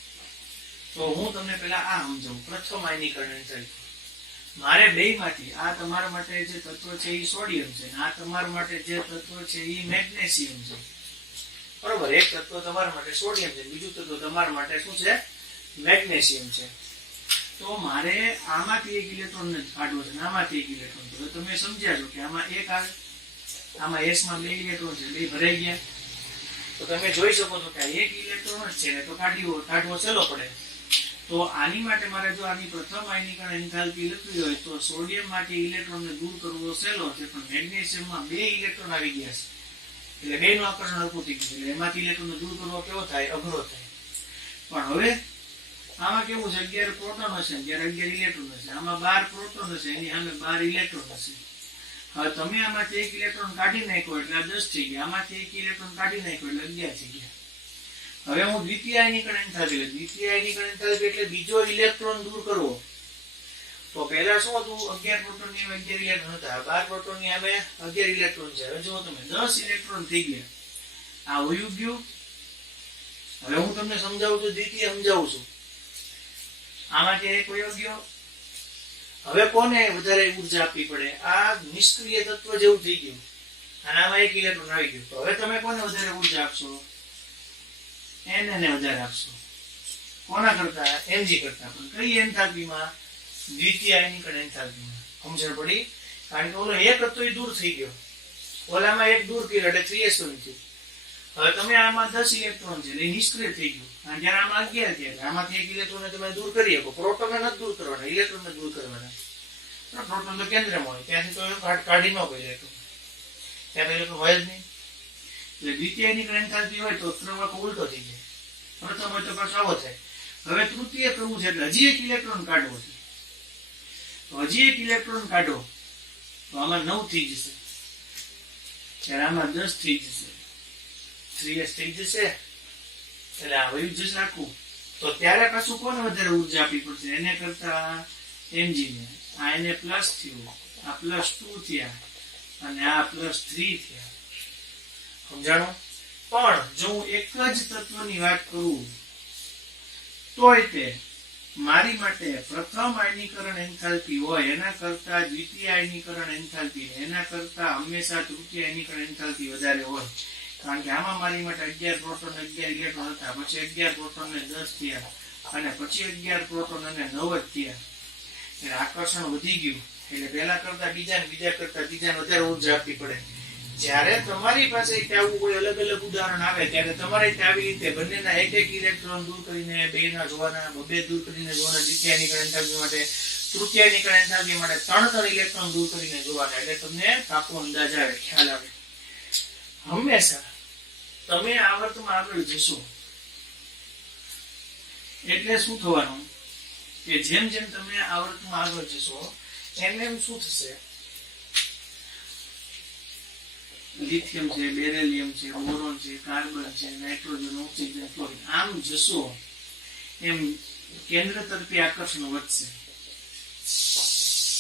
તો હું તમને પેલા આ સમજાવું. પ્રથમ આયનીકરણ એન્થાલ્પી મારે બેયમાંથી, આ તમારા માટે જે તત્વ છે એ સોડિયમ છે, આ તમારા માટે જે તત્વ છે એ મેગ્નેશિયમ છે. બરાબર, એક તત્વ તમારા માટે સોડિયમ છે, બીજું તત્વ તમારા માટે શું છે? મેગ્નેશિયમ છે. તો મારે આમાંથી એક ઇલેક્ટ્રોન જ કાઢવો છે, આમાંથી એક ઇલેક્ટ્રોન. તો તમે સમજ્યા છો કે આમાં એક આવે, આમાં S માં 2 ઇલેક્ટ્રોન છે, 2 ભરાઈ ગયા. તો તમે જોઈ શકો છો કે આ એક ઇલેક્ટ્રોન જ છે ને, તો કાઢવો સહેલો પડે. તો આની માટે મારે જો આની પ્રથમ આયનીકરણ એન્થાલ્પી લખવી હોય તો સોડિયમ માંથી ઇલેક્ટ્રોનને દૂર કરવો સહેલો છે, પણ મેગ્નેશિયમમાં 2 ઇલેક્ટ્રોન આવી ગયા છે એટલે 2 નું આકર્ષણ હલકું થઈ ગયું, એટલે એમાંથી ઇલેક્ટ્રોનને દૂર કરવો કેવો થાય? અઘરો થાય. પણ હવે આમાં કેવું છે, 11 પ્રોટોન હશે, 11 ઇલેક્ટ્રોન હશે, આમાં 12 પ્રોટોન હશે, એની સામે 12 ઇલેક્ટ્રોન હશે. હવે તમે આમાંથી એક ઇલેક્ટ્રોન કાઢી નાખ્યો એટલે 10 થઈ ગયા, આમાંથી એક ઇલેક્ટ્રોન કાઢી નાખ્યો એટલે 11 થઈ ગયા. હવે હું દ્વિતીય આયનીકરણ એન્થાલ્પી, દ્વિતીય આયનીકરણ એન્થાલ્પી એટલે બીજો ઇલેક્ટ્રોન દૂર કરવો. તો પહેલા શું હતું? 11 પ્રોટોનની 11 ઇલેક્ટ્રોન હતા, 12 પ્રોટોનની સામે 11 ઇલેક્ટ્રોન છે. હવે જો તમે 10 ઇલેક્ટ્રોન થઈ ગયા, આ વયું ગયું. હવે હું તમને સમજાવું છું, દ્વિતીય સમજાવું છું. આમાંથી એક વયો ગયો. હવે કોને વધારે ઉર્જા આપવી પડે? આ નિષ્ક્રિય તત્વ જેવું થઈ ગયું અને આમાં એક ઇલેક્ટ્રોન આવી ગયું. તો હવે તમે કોને વધારે ઉર્જા આપશો? એને વધારે આપશો. કોના કરતા? Mg કરતા. પણ કઈ એન્થાલ્પીમાં? દ્વિતીય આયનીકરણ એન્થાલ્પીમાં. સમજણ પડી? કારણ કે ઓલો એક હતો એ દૂર થઈ ગયો, ઓલામાં એક દૂર કર્યો એટલે 3s1 થયું. હવે તમે આમાં 10 ઇલેક્ટ્રોન છે એટલે નિષ્ક્રિય થઈ ગયું, અને જ્યારે આમાં 11 થયા એટલે આમાંથી એક ઇલેક્ટ્રોન તમે દૂર કરી શકો. પ્રોટોનને નથી દૂર કરવાના, ઇલેક્ટ્રોનને દૂર કરવાના. પ્રોટોન તો કેન્દ્રમાં હોય, ત્યાંથી તો કાઢી ન કોઈ ઇલેક્ટ્રોન, ત્યાં તો ઇલેક્ટ્રોન હોય જ નહીં. એટલે દ્વિતીય આયનીકરણ એન્થાલ્પી હોય તો પ્રવાહ ઉલટો થઈ જાય. પ્રથમ હોય તો પાછો આવો થાય. હવે તૃતીય કરવું છે એટલે હજી એક ઇલેક્ટ્રોન કાઢવો છે. તો હજી એક ઇલેક્ટ્રોન કાઢો તો આમાં 9 થઈ જશે, ત્યારે આમાં 10 થઈ જશે, 3s થઈ જશે, એટલે આ વયું જશે આખું. તો ત્યારે પાછું કોને વધારે ઉર્જા આપવી પડશે? એને કરતા Mg ને. આ એને પ્લસ થયું, આ +2 થયા અને આ +3 થયા. સમજાણું? પણ જો હું એક જ તત્વની વાત કરું તોય તે મારી માટે પ્રથમ આયનીકરણ એન્થાલ્પી હોય એના કરતા દ્વિતીય આયનીકરણ એન્થાલ્પી એના કરતા હંમેશા તૃતીય આયનીકરણ એન્થાલ્પી વધારે હોય. કારણ કે આમાં મારી માટે 11 પ્રોટોન 11 ઇલેક્ટ્રોન હતા, પછી 11 પ્રોટોન ને 10 થયા, અને પછી 11 પ્રોટોન અને 9 જ થયા. એટલે આકર્ષણ વધી ગયું. એટલે પહેલા કરતા બીજા બીજા કરતા ત્રીજાને વધારે ઉર્જા આપવી પડે. જ્યારે તમારી પાસે આવું કોઈ અલગ અલગ ઉદાહરણ આવે ત્યારે તમારે આવી રીતે બંનેના એક એક ઇલેક્ટ્રોન દૂર કરીને બેના જોવાના, બે દૂર કરીને જોવાના, દ્વિતીય આયનીકરણ એન્થાલ્પી માટે, તૃતીય આયનીકરણ એન્થાલ્પી માટે 3 ઇલેક્ટ્રોન દૂર કરીને જોવાના. એટલે તમને પાકો અંદાજ આવે, ખ્યાલ આવે. હંમેશા તમે આવર્તમાં આગળ જશો એટલે શું થવાનું કે જેમ જેમ તમે આવર્તમાં આગળ જશો એમ એમ શું થશે, લિથિયમ છે, બેરિલિયમ છે, બોરોન છે, કાર્બન છે, નાઇટ્રોજન, ઓક્સિજન, ક્લોરીન, આમ જશો એમ કેન્દ્ર તરફી આકર્ષણ વધશે.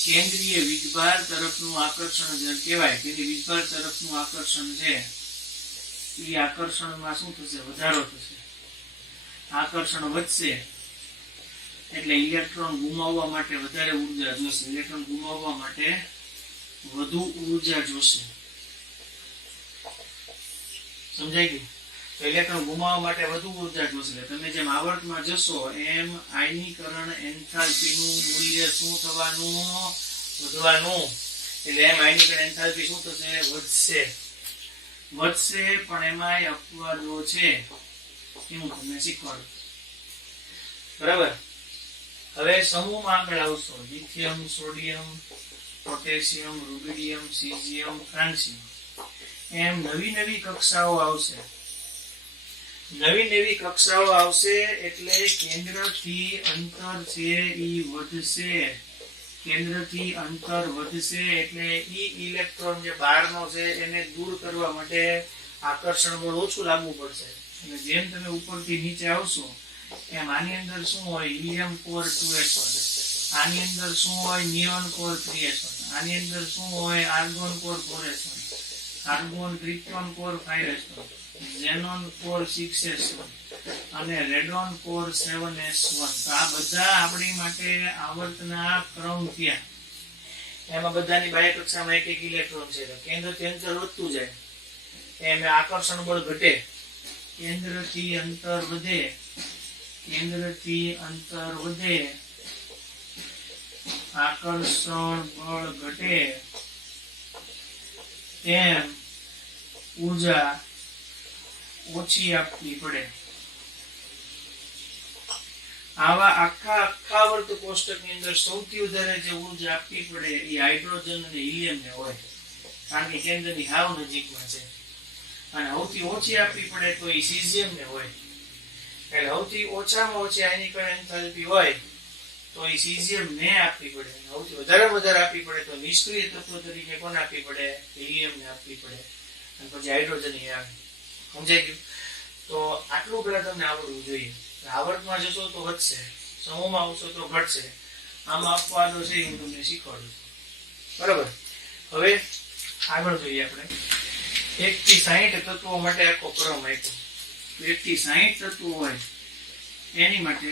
કેન્દ્રીય વીજભાર તરફનું આકર્ષણ જે કહેવાય, કેન્દ્રીય વીજભાર તરફનું આકર્ષણ છે એ આકર્ષણમાં શું થશે, વધારો થશે. આકર્ષણ વધશે એટલે ઇલેક્ટ્રોન ગુમાવવા માટે વધારે ઉર્જા જોશે, ઇલેક્ટ્રોન ગુમાવવા માટે વધુ ઉર્જા જોશે. સમજાય ગયું? તો ઇલેક્ટ્રોન ગુમાવવા માટે વધુ ઉર્જા જોશે. તમે જેમ આવર્તમાં જશો એમ આયનીકરણ એન્થાલ્પીનું મૂલ્ય શું થવાનું, વધવાનું. એટલે એમ આયનીકરણ એન્થાલ્પી શું થશે, વધશે. વધશે પણ એમાંય અપવાદો છે એ હું તમને શીખવાડું. બરાબર? હવે સમૂહમાં આગળ આવશો. Lithium, sodium, potassium, rubidium, caesium, francium, એમ નવી નવી કક્ષાઓ આવશે. નવી નવી કક્ષાઓ આવશે એટલે કેન્દ્રથી અંતર છે ઈ વધશે. કેન્દ્રથી અંતર વધશે એટલે ઈ ઇલેક્ટ્રોન જે બહારનો છે એને દૂર કરવા માટે આકર્ષણ બળ ઓછું લાગવું પડશે. એટલે જેમ તમે ઉપરથી નીચે આવશો એમ આની અંદર શું હોય, હિલિયમ કોર 2s1, આની અંદર શું હોય, નિયોન કોર 3s1, આની અંદર શું હોય, argon core 4s1, argon krypton core 5s1, xenon core 6s1 અને રેડોન કોર 7s1. તો આ બધા આપણી માટે આવર્તના ક્રમ થયા. એમાં બધાની બાહ્ય કક્ષામાં એક એક ઇલેક્ટ્રોન છે. કેન્દ્રથી અંતર વધતું જાય એમ આકર્ષણ બળ ઘટે. કેન્દ્રથી અંતર વધે, કેન્દ્રથી અંતર વધે, આકર્ષણ બળ ઘટે તેમ ઉર્જા ઓછી આપવી પડે. આવા આખા વર્ત કોષ્ટકની અંદર સૌથી વધારે જે ઉર્જા આપવી પડે એ હાઇડ્રોજન અને હિલિયમને હોય, કારણ કે કેન્દ્રની હાવ નજીકમાં છે. અને સૌથી ઓછી આપવી પડે તો એ સીઝિયમને હોય. એટલે સૌથી ઓછામાં ઓછી આયનીકરણ એન્થાલ્પી હોય તો એ સીઝિયમ ને આપવી પડે. સૌથી વધારે આપવી પડે તો નિષ્ક્રિય તત્વ તરીકે કોને આપવી પડે, હિલિયમને આપવી પડે. અને પછી હાઇડ્રોજન આવે. સમજાય ગયું? તો આટલું પેલા તમને આવડવું જોઈએ. આવર્તમાં જશો તો વધશે, સમૂહમાં આવશો તો ઘટશે. આમાં અપવાદો છે હું તમને શીખવાડું. બરાબર? હવે આગળ જોઈએ આપણે. 1 થી 60 તત્વો માટે આખો ક્રમ આપ્યો. 1 થી 60 તત્વો હોય એની માટે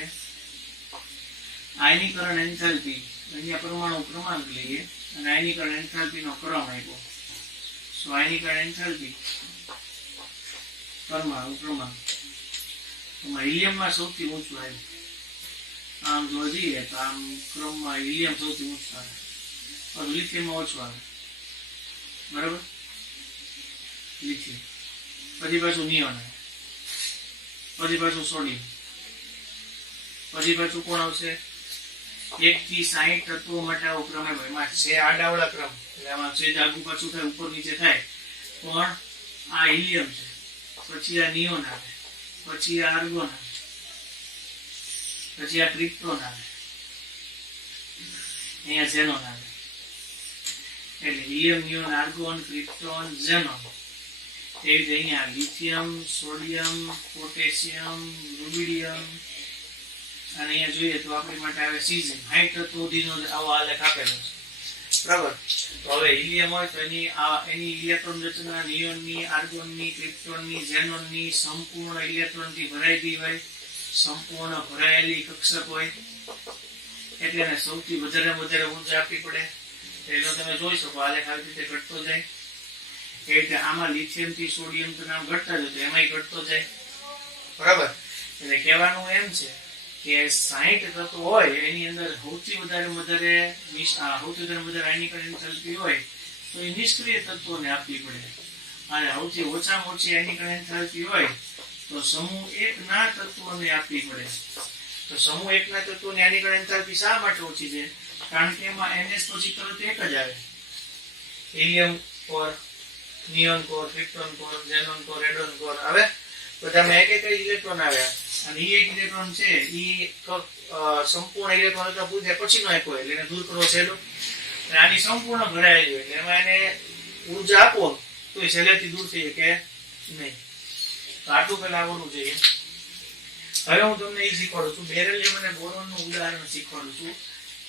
આયનીકરણ એન્થાલ્પી, અહીંયા પરમાણુ ક્રમાંક લઈએ અને આયનીકરણ એન્થાલ્પીનો ક્રમ આપ્યો. સો આયનીકરણ એન્થાલ્પી, પરમાણુ ક્રમાંક. હિલિયમમાં સૌથી ઊંચું આવ્યું. આમ જોવા જઈએ તો આમ ક્રમમાં હિલિયમ સૌથી ઊંચું આવે, પણ લિથિયમમાં ઓછું આવે. બરાબર? લિથિયમ પછી પાછું નિયોન આવે, પછી પાછું સોડિયમ, પછી પાછું કોણ આવશે, 1 થી 60 તત્વો માટે આવો ક્રમ આવ્યો. એમાં છે આડાવડા ક્રમ, એટલે આમાં છે આગુ પાછું થાય, ઉપર નીચે થાય. પણ આ હિલિયમ છે, પછી આ નિયોન આવે, પછી આ આર્ગોન આવે, પછી આ ક્રિપ્ટોન આવે, અહીંયા ઝેનોન આવે. એટલે helium, neon, argon, krypton, xenon. એવી રીતે અહીંયા લિથિયમ, સોડિયમ, પોટેશિયમ, રૂબિડિયમ, અને અહીંયા જોઈએ તો આપણી માટે આવે સીઝિયમ. 60 તત્વો સુધીનો આવો આલેખ આપેલો છે. બરાબર. તો હવે હિલિયમ હોય તો એની ઇલેક્ટ્રોન રચના નિયોનની, આર્ગોનની, ક્રિપ્ટોનની, ઝેનોનની સંપૂર્ણ ઇલેક્ટ્રોનથી ભરાયેલી હોય, સંપૂર્ણ ભરાયેલી કક્ષક હોય, એટલે એને સૌથી વધારે ઉર્જા આપવી પડે. એટલે તમે જોઈ શકો આલેખ આવી રીતે ઘટતો જાય. એટલે આમાં લિથિયમ થી સોડિયમ તો નામ ઘટતા જ હતું, એમાંય ઘટતો જાય. બરાબર. એટલે કહેવાનું એમ છે કે 60 તત્વો હોય એની અંદર સૌથી વધારે આયનીકરણ એન્થાલ્પી હોય તો એ નિષ્ક્રિય તત્વોને આપવી પડે, અને સૌથી ઓછામાં ઓછી આયનીકરણ એન્થાલ્પી હોય તો સમૂહ 1 ના તત્વોને આપવી પડે. તો સમૂહ 1 ના તત્વોની આયનીકરણ એન્થાલ્પી શા માટે ઓછી છે? કારણ કે એમાં NS પછી તરત એક જ આવે, helium core, neon core, krypton core, xenon core, radon core. હવે બધામાં એક ઇલેક્ટ્રોન આવ્યા, અને એ એક ઇલેક્ટ્રોન છે એ સંપૂર્ણ ઇલેક્ટ્રોન હતા પૂછે પછીનો એક હોય, એટલે એને દૂર કરવો સહેલો. આની સંપૂર્ણ ભરાયેલી હોય એટલે એમાં એને ઉર્જા આપો તો એ સહેલેથી દૂર થઈ કે નહીં. તો આટલું પેલા આવડવું જોઈએ. હવે હું તમને એ શીખવાડું છું, બેરિલિયમ અને બોરોનનું ઉદાહરણ શીખવાડું છું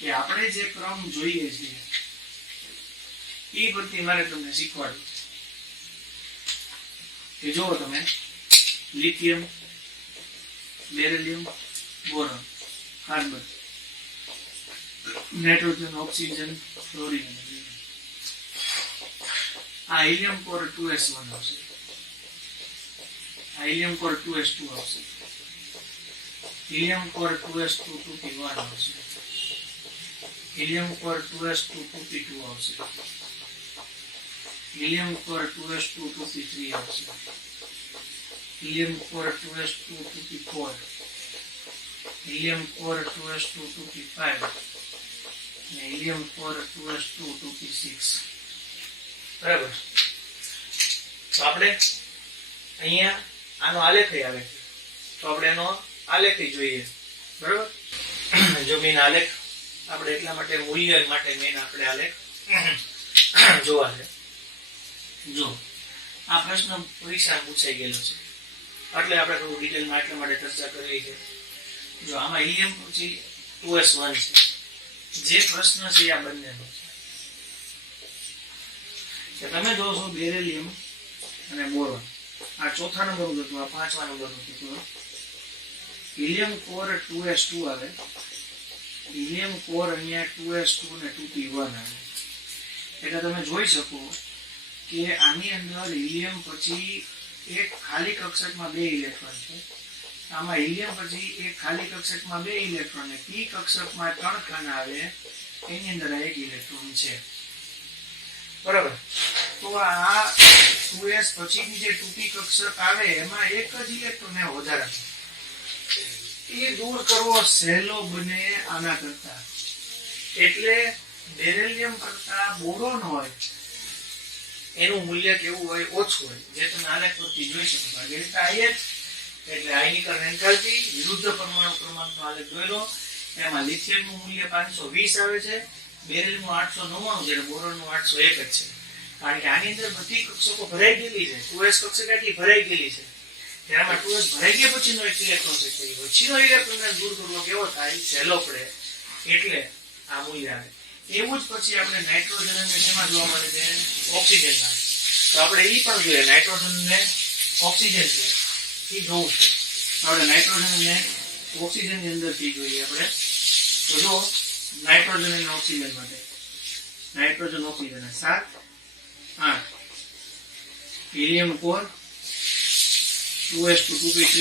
કે આપણે જે ક્રમ જોઈએ છીએ એ પરથી મારે તમને શીખવાડવું કે જુઓ તમે, lithium, beryllium, boron, carbon, nitrogen, oxygen, chlorine. આ હિલિયમ કોર 2s1 આવશે, આ હિલિયમ કોર 2s2 આવશે, હિલિયમ કોર 2s2 2p1 આવશે, હિલિયમ કોર 2s2 2p2 આવશે, હિલિયમ કોર 2s2 2p3 આવશે, helium core 2s2 2p4, helium core 2s2 2p5, અને helium core 2s2 2p6. બરાબર. તો આપણે અહીંયા આનો આલેખ આવે, તો આપણે એનો આલેખ જોઈએ. બરાબર. જો મેન આલેખ આપણે એટલા માટે મૂલ્ય માટે મેન આપણે આલેખ જોવા છે. જો આ પ્રશ્ન પરીક્ષા પૂછાઈ ગયેલો છે એટલે આપણે થોડું ડિટેલમાં એટલા માટે ચર્ચા કરવી છે. જો આમાં હિલિયમ પછી 2s1 છે, જે પ્રશ્ન છે આ બંનેનો છે. તમે જોશો બેરિલિયમ અને બોરોન, આ ચોથા નંબરનું હતું, આ પાંચમા નંબરનું હતું. હિલિયમ કોર 2s2 આવે, હિલિયમ કોર અહીંયા 2s2 ને 2p1 આવે. એટલે તમે જોઈ શકો કે આની અંદર હિલિયમ પછી એક ખાલી કક્ષકમાં 2 ઇલેક્ટ્રોન છે, આમાં હિલિયમ પછી એક ખાલી કક્ષકમાં 2 ઇલેક્ટ્રોન ને p કક્ષકમાં 3 ખાના આવે, એની અંદર એક ઇલેક્ટ્રોન છે. બરાબર. તો આ 2s પછીની જે 2p કક્ષક આવે એમાં એક જ ઇલેક્ટ્રોન વધારે, એ દૂર કરવો સહેલો બને આના કરતા. એટલે બેરિલિયમ કરતા બોરોન હોય એનું મૂલ્ય કેવું હોય? ઓછું હોય, જે તમે આલેખ પરથી જોઈ શકો. એટલે આયનીકરણ એન્થાલ્પી વિરુદ્ધ પરમાણુ ક્રમાંકનો આલેખ જોયેલો, એમાં લિથિયમનું મૂલ્ય 520 આવે છે, બેરિલિયમનું 899 છે, બોરોનનું 801 જ છે. કારણ કે આની અંદર બધી કક્ષકો ભરાઈ ગયેલી છે, 2s કક્ષક એટલી ભરાઈ ગયેલી છે. તેમાં 2s ભરાઈ ગયા પછીનો એક ઇલેક્ટ્રોન છે, પછીનો ઇલેક્ટ્રોન દૂર કરવો કેવો થાય? સહેલો પડે, એટલે આ મૂલ્ય આવે. એવું જ પછી આપણે નાઇટ્રોજન અને શેમાં જોવા મળે છે? ઓક્સિજનમાં. તો આપણે એ પણ જોઈએ, નાઇટ્રોજન ને ઓક્સિજન છે એ જોવું છે. આપણે નાઇટ્રોજન અને ઓક્સિજન ની અંદરથી જોઈએ આપણે. તો જો નાઇટ્રોજન અને ઓક્સિજન માટે, nitrogen oxygen 7 8, helium core 2s2 2p3,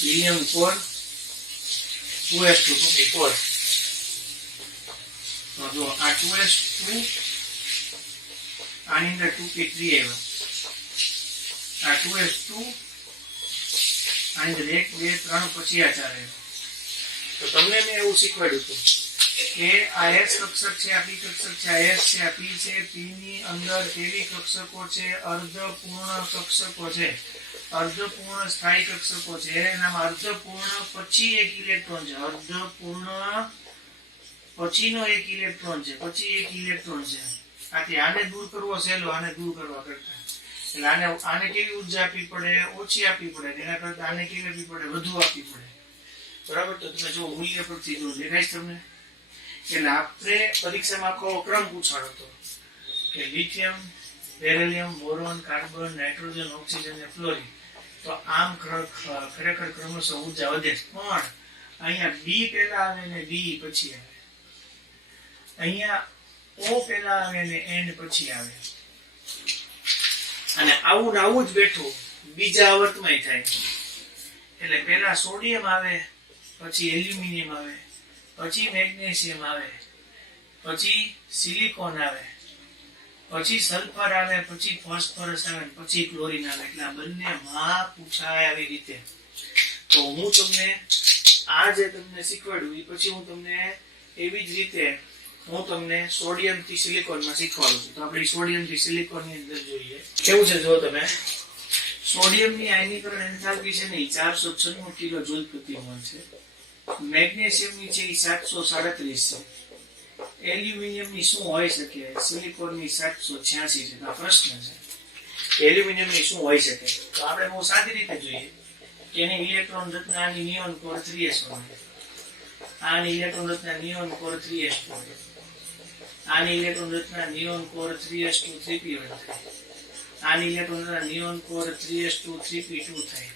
helium core 2s2 2p4. તો જો આ 2s2 આની અંદર 2p3 આવ્યો, આ 2s2 આની અંદર 1 2 3 પછી આ 4 આવ્યો. તો તમને મેં એવું શીખવાડ્યું હતું કે આ s કક્ષક છે, આ p કક્ષક છે, આ s છે, આ p છે, p ની અંદર એવી કક્ષકો છે, અર્ધપૂર્ણ કક્ષકો છે, અર્ધપૂર્ણ સ્થાયી કક્ષકો છે, એનામાં અર્ધપૂર્ણ પછી એક ઇલેક્ટ્રોન છે, અર્ધપૂર્ણ પછીનો એક ઇલેક્ટ્રોન છે, પછી એક ઇલેક્ટ્રોન છે. આથી આને દૂર કરવો સહેલો, આને દૂર કરવા કરતા. એટલે આને કેવી ઉર્જા આપવી પડે? ઓછી આપવી પડે. એના કરતા આને કેવી આપવી પડે? વધુ આપવી પડે. બરાબર. તો તમે જો મૂલ્ય પરથી જો દેખાય તમને એટલે આપણે પરીક્ષામાં આખો ક્રમ પૂછાણો હતો કે lithium, beryllium, boron, carbon, nitrogen, oxygen અને ફ્લોરિન. તો આમ ખરેખર ક્રમશઃ ઉર્જા વધે છે, પણ અહીંયા બી પહેલા આવે ને ડી પછી આવે, અહીંયા ઓ પહેલા આવે ને એન પછી આવે. અને આવું ને આવું જ બેઠું બીજા આવર્તમાં થાય. એટલે પહેલા સોડિયમ આવે, પછી એલ્યુમિનિયમ આવે, પછી મેગ્નેશિયમ આવે, પછી સિલિકોન આવે, પછી સલ્ફર આવે, પછી ફોસ્ફરસ આવે, પછી ક્લોરીન આવે. એટલે આ બંને માં પૂછાય આવી રીતે. તો હું તમને આ જે તમને શીખવાડ્યું એ પછી હું તમને એવી જ રીતે હું તમને સોડિયમ થી સિલિકોન માં શીખવાડું છું. તો આપણે સોડિયમ થી સિલિકોન ની અંદર જોઈએ કેવું છે. જો તમે સોડિયમ ની આયનીકરણ એન્થાલ્પી છે ને 496 કિલો જૂલ પ્રતિ મોલ છે. મેગ્નેશિયમ ની છે 737 છે. એલ્યુમિનિયમ ની શું હોઈ શકે? સિલિકોન ની 786 છે. આ પ્રશ્ન છે, એલ્યુમિનિયમ ની શું હોઈ શકે? તો આપણે બહુ સાદી રીતે જોઈએ કે એની ઇલેક્ટ્રોન રચના આની નિયોન કોર 3s1, આની ઇલેક્ટ્રોન રચના નિયોન કોર 3s2, આની ઇલેક્ટ્રોન રચના નિયોન કોર 3s2 3p1 થાય, આની ઇલેક્ટ્રોન રચના નિયોન કોર 3s2 3p2 થાય.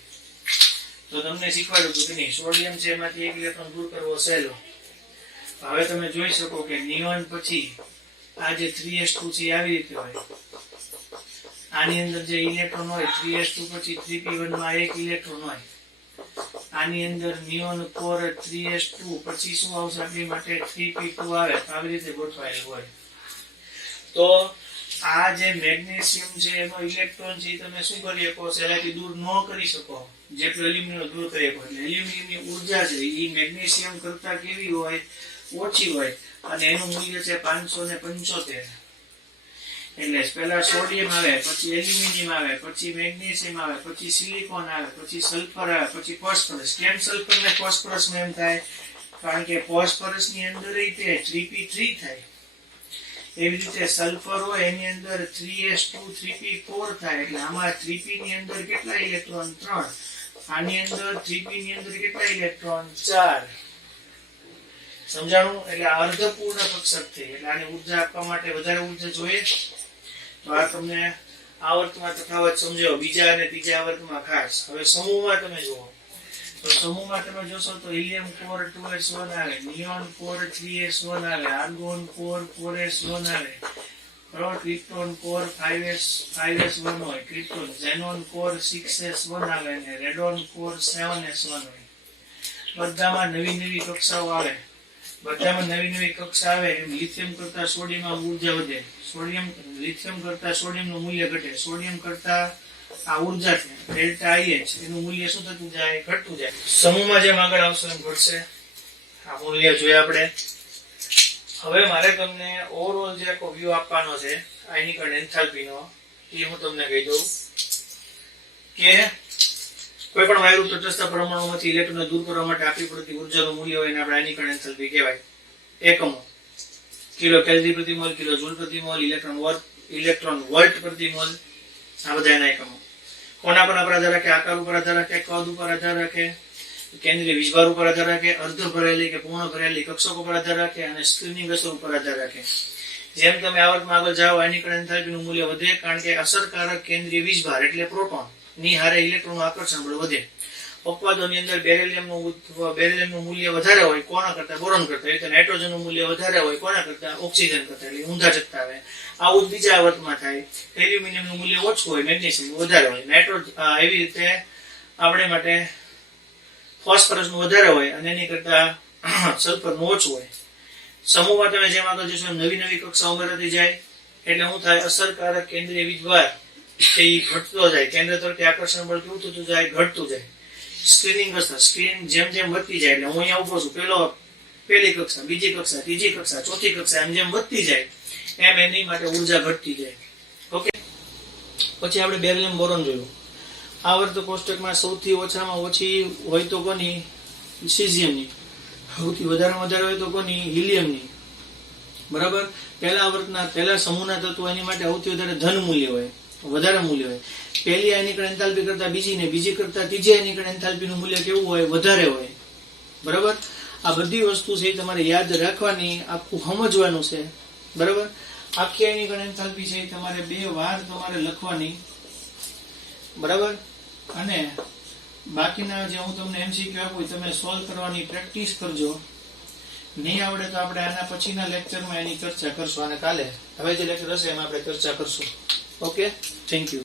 તો તમને શીખવાડ્યું હતું કે નહીં, સોડિયમ છે એમાંથી એક ઇલેક્ટ્રોન દૂર કરવો સહેલો. હવે તમે જોઈ શકો કે નિયોન પછી આ જે 3s2 છે આવી રીતે હોય. આની અંદર જે ઇલેક્ટ્રોન હોય 3s2 પછી 3p1 માં એક ઇલેક્ટ્રોન હોય. આની અંદર નિયોન કોર 3s2 પછી શું આવશે આપણી માટે 3p2 આવે. આવી રીતે ગોઠવાયેલું હોય. તો આ જે મેગ્નેશિયમ છે એનો ઇલેક્ટ્રોન છે તમે શું કરી શકો? સહેલાઈથી દૂર ન કરી શકો જેટલું એલ્યુમિનિયમ દૂર કરી શકો. એટલે એલ્યુમિનિયમની ઉર્જા છે એ મેગ્નેશિયમ કરતા કેવી હોય? ઓછી હોય. અને એનું મૂલ્ય છે 575. એટલે પહેલા સોડિયમ આવે, પછી એલ્યુમિનિયમ આવે, પછી મેગ્નેશિયમ આવે, પછી સિલિકોન આવે, પછી સલ્ફર આવે, પછી ફોસ્ફરસ. કેમ સલ્ફર ને ફોસ્ફરસ એમ થાય? કારણ કે ફોસ્ફરસ ની અંદર તે 3p3 થાય. એવી રીતે સલ્ફર હોય એની અંદર 3s2 3p4 થાય. એટલે આમાં 3p ની અંદર કેટલા ઇલેક્ટ્રોન? 3. આની અંદર 3p ની અંદર કેટલા ઇલેક્ટ્રોન? 4. સમજાણું? એટલે અર્ધપૂર્ણ કક્ષક થઈ. એટલે આની ઉર્જા આપવા માટે વધારે ઉર્જા જોઈએ. તો આ તમને આવર્તમાં તફાવત સમજાવો બીજા અને ત્રીજા આવર્તમાં ખાસ. હવે સમૂહમાં તમે જુઓ તો સમૂહમાં તમે જોશો તો હિલિયમ કોર 2s1 આવે, નિયોન કોર 3s1 આવે, આર્ગોન કોર 4s1 આવે, ક્રિપ્ટોન કોર 5s1 હોય, ક્રિપ્ટોન ઝેનોન કોર 6s1 આવે અને રેડોન કોર 7s1 હોય. બધામાં નવી નવી કક્ષાઓ આવે. બધામાં નવી નવી કક્ષા આવે એમ લિથિયમ કરતા સોડિયમમાં ઉર્જા વધે, લિથિયમ કરતા સોડિયમનું મૂલ્ય ઘટે, સોડિયમ કરતા આ ઉર્જા છે ડેલ્ટા IH એનું મૂલ્ય શું થતું જાય? ઘટતું જાય. સમૂહમાં જેમ આગળ આવશે એમ ઘટશે. આ મૂલ્ય જોઈએ આપણે. હવે મારે તમને ઓવરઓલ જે આખો વ્યૂ આપવાનો છે આયનીકરણ એન્થાલ્પીનો એ હું તમને કહી દઉં કે કોઈ પણ વાયુ તટસ્થ પરમાણુમાંથી ઇલેક્ટ્રોનને દૂર કરવા માટે આપવી પડતી ઉર્જાનું મૂલ્ય હોય એને આપણે આયનીકરણ એન્થાલ્પી કહેવાય. એકમો કિલો કેલરી પ્રતિ મોલ, કિલો જૂલ પ્રતિ મોલ, ઇલેક્ટ્રોન વોલ્ટ પ્રતિ મોલ. આ બધા એના એકમો. કોના પર આધાર રાખે? આકાર ઉપર આધાર રાખે, કદ ઉપર આધાર રાખે, કેન્દ્રીય વીજભાર ઉપર આધાર રાખે, અર્ધ ભરેલી કે પૂર્ણ ભરેલી કક્ષક ઉપર આધાર રાખે અને સ્ક્રીનિંગ અસર ઉપર આધાર રાખે. જેમ તમે આવર્તમાં આગળ જાઓ આયનીકરણ એન્થાલ્પીનું મૂલ્ય વધે કારણ કે અસરકારક કેન્દ્રીય વીજભાર એટલે પ્રોટોન ની હારે ઇલેક્ટ્રોનનું આકર્ષણ બળ વધે. અપવાદોની અંદર બેરિલિયમનું મૂલ્ય વધારે હોય કોના કરતા? બોરોન કરતા. એટલે નાઇટ્રોજનનું મૂલ્ય વધારે હોય કોના કરતા? ઓક્સિજન કરતા. એટલે ઊંધા જથ્થા આવે. આવું બીજા આવર્તમાં થાય. એલ્યુમિનિયમનું મૂલ્ય ઓછું હોય, મેગ્નેશિયમનું વધારે હોય. એવી રીતે આપણે માટે ફોસ્ફરસનું વધારે હોય અને એની કરતા સલ્ફરનું ઓછું હોય. સમૂહમાં તમે જેમ આગળ જશો નવી નવી કક્ષા ઉમેરાતી જાય એટલે શું થાય? અસરકારક કેન્દ્રીય વીજભાર એ ઘટતો જાય. કેન્દ્ર તરફથી આકર્ષણ બળ કેવું થતું જાય? ઘટતું જાય. સ્ક્રીનિંગ અસર સ્ક્રીન જેમ જેમ વધતી જાય એટલે હું અહીંયા ઉભો છું પહેલી કક્ષા, બીજી કક્ષા, ત્રીજી કક્ષા, ચોથી કક્ષા એમ જેમ વધતી જાય એમ એની માટે ઉર્જા ઘટતી જાય. ઓકે. પછી આપણે બેરિલિયમ બોરોન જોયું. આવર્ત કોષ્ટકમાં સૌથી ઓછામાં ઓછી હોય તો કોની? સિઝિયમની. સૌથી વધારેમાં વધારે હોય તો કોની? હિલિયમની. બરાબર. પહેલા સમૂહના તત્વો એની માટે સૌથી વધારે ધન મૂલ્ય હોય, વધારે મૂલ્ય હોય. પહેલી આયનીકરણ એન્થાલ્પી કરતા બીજી ને બીજી કરતા ત્રીજી આયનીકરણ એન્થાલ્પીનું મૂલ્ય કેવું હોય? વધારે હોય. બરાબર. આ બધી વસ્તુ છે એ તમારે યાદ રાખવાની, આખું સમજવાનું છે, બરાબર. આખી એની ગણ એન્થાલ્પી છે એ તમારે 2 વાર તમારે લખવાની, બરાબર. અને બાકીના જે હું તમને MCQ આપું તમે સોલ્વ કરવાની પ્રેક્ટિસ કરજો. નહીં આવડે તો આપણે આના પછીના લેક્ચરમાં એની ચર્ચા કરશું, અને કાલે હવે જે લેક્ચર હશે એમાં આપણે ચર્ચા કરશું. Okay, thank you.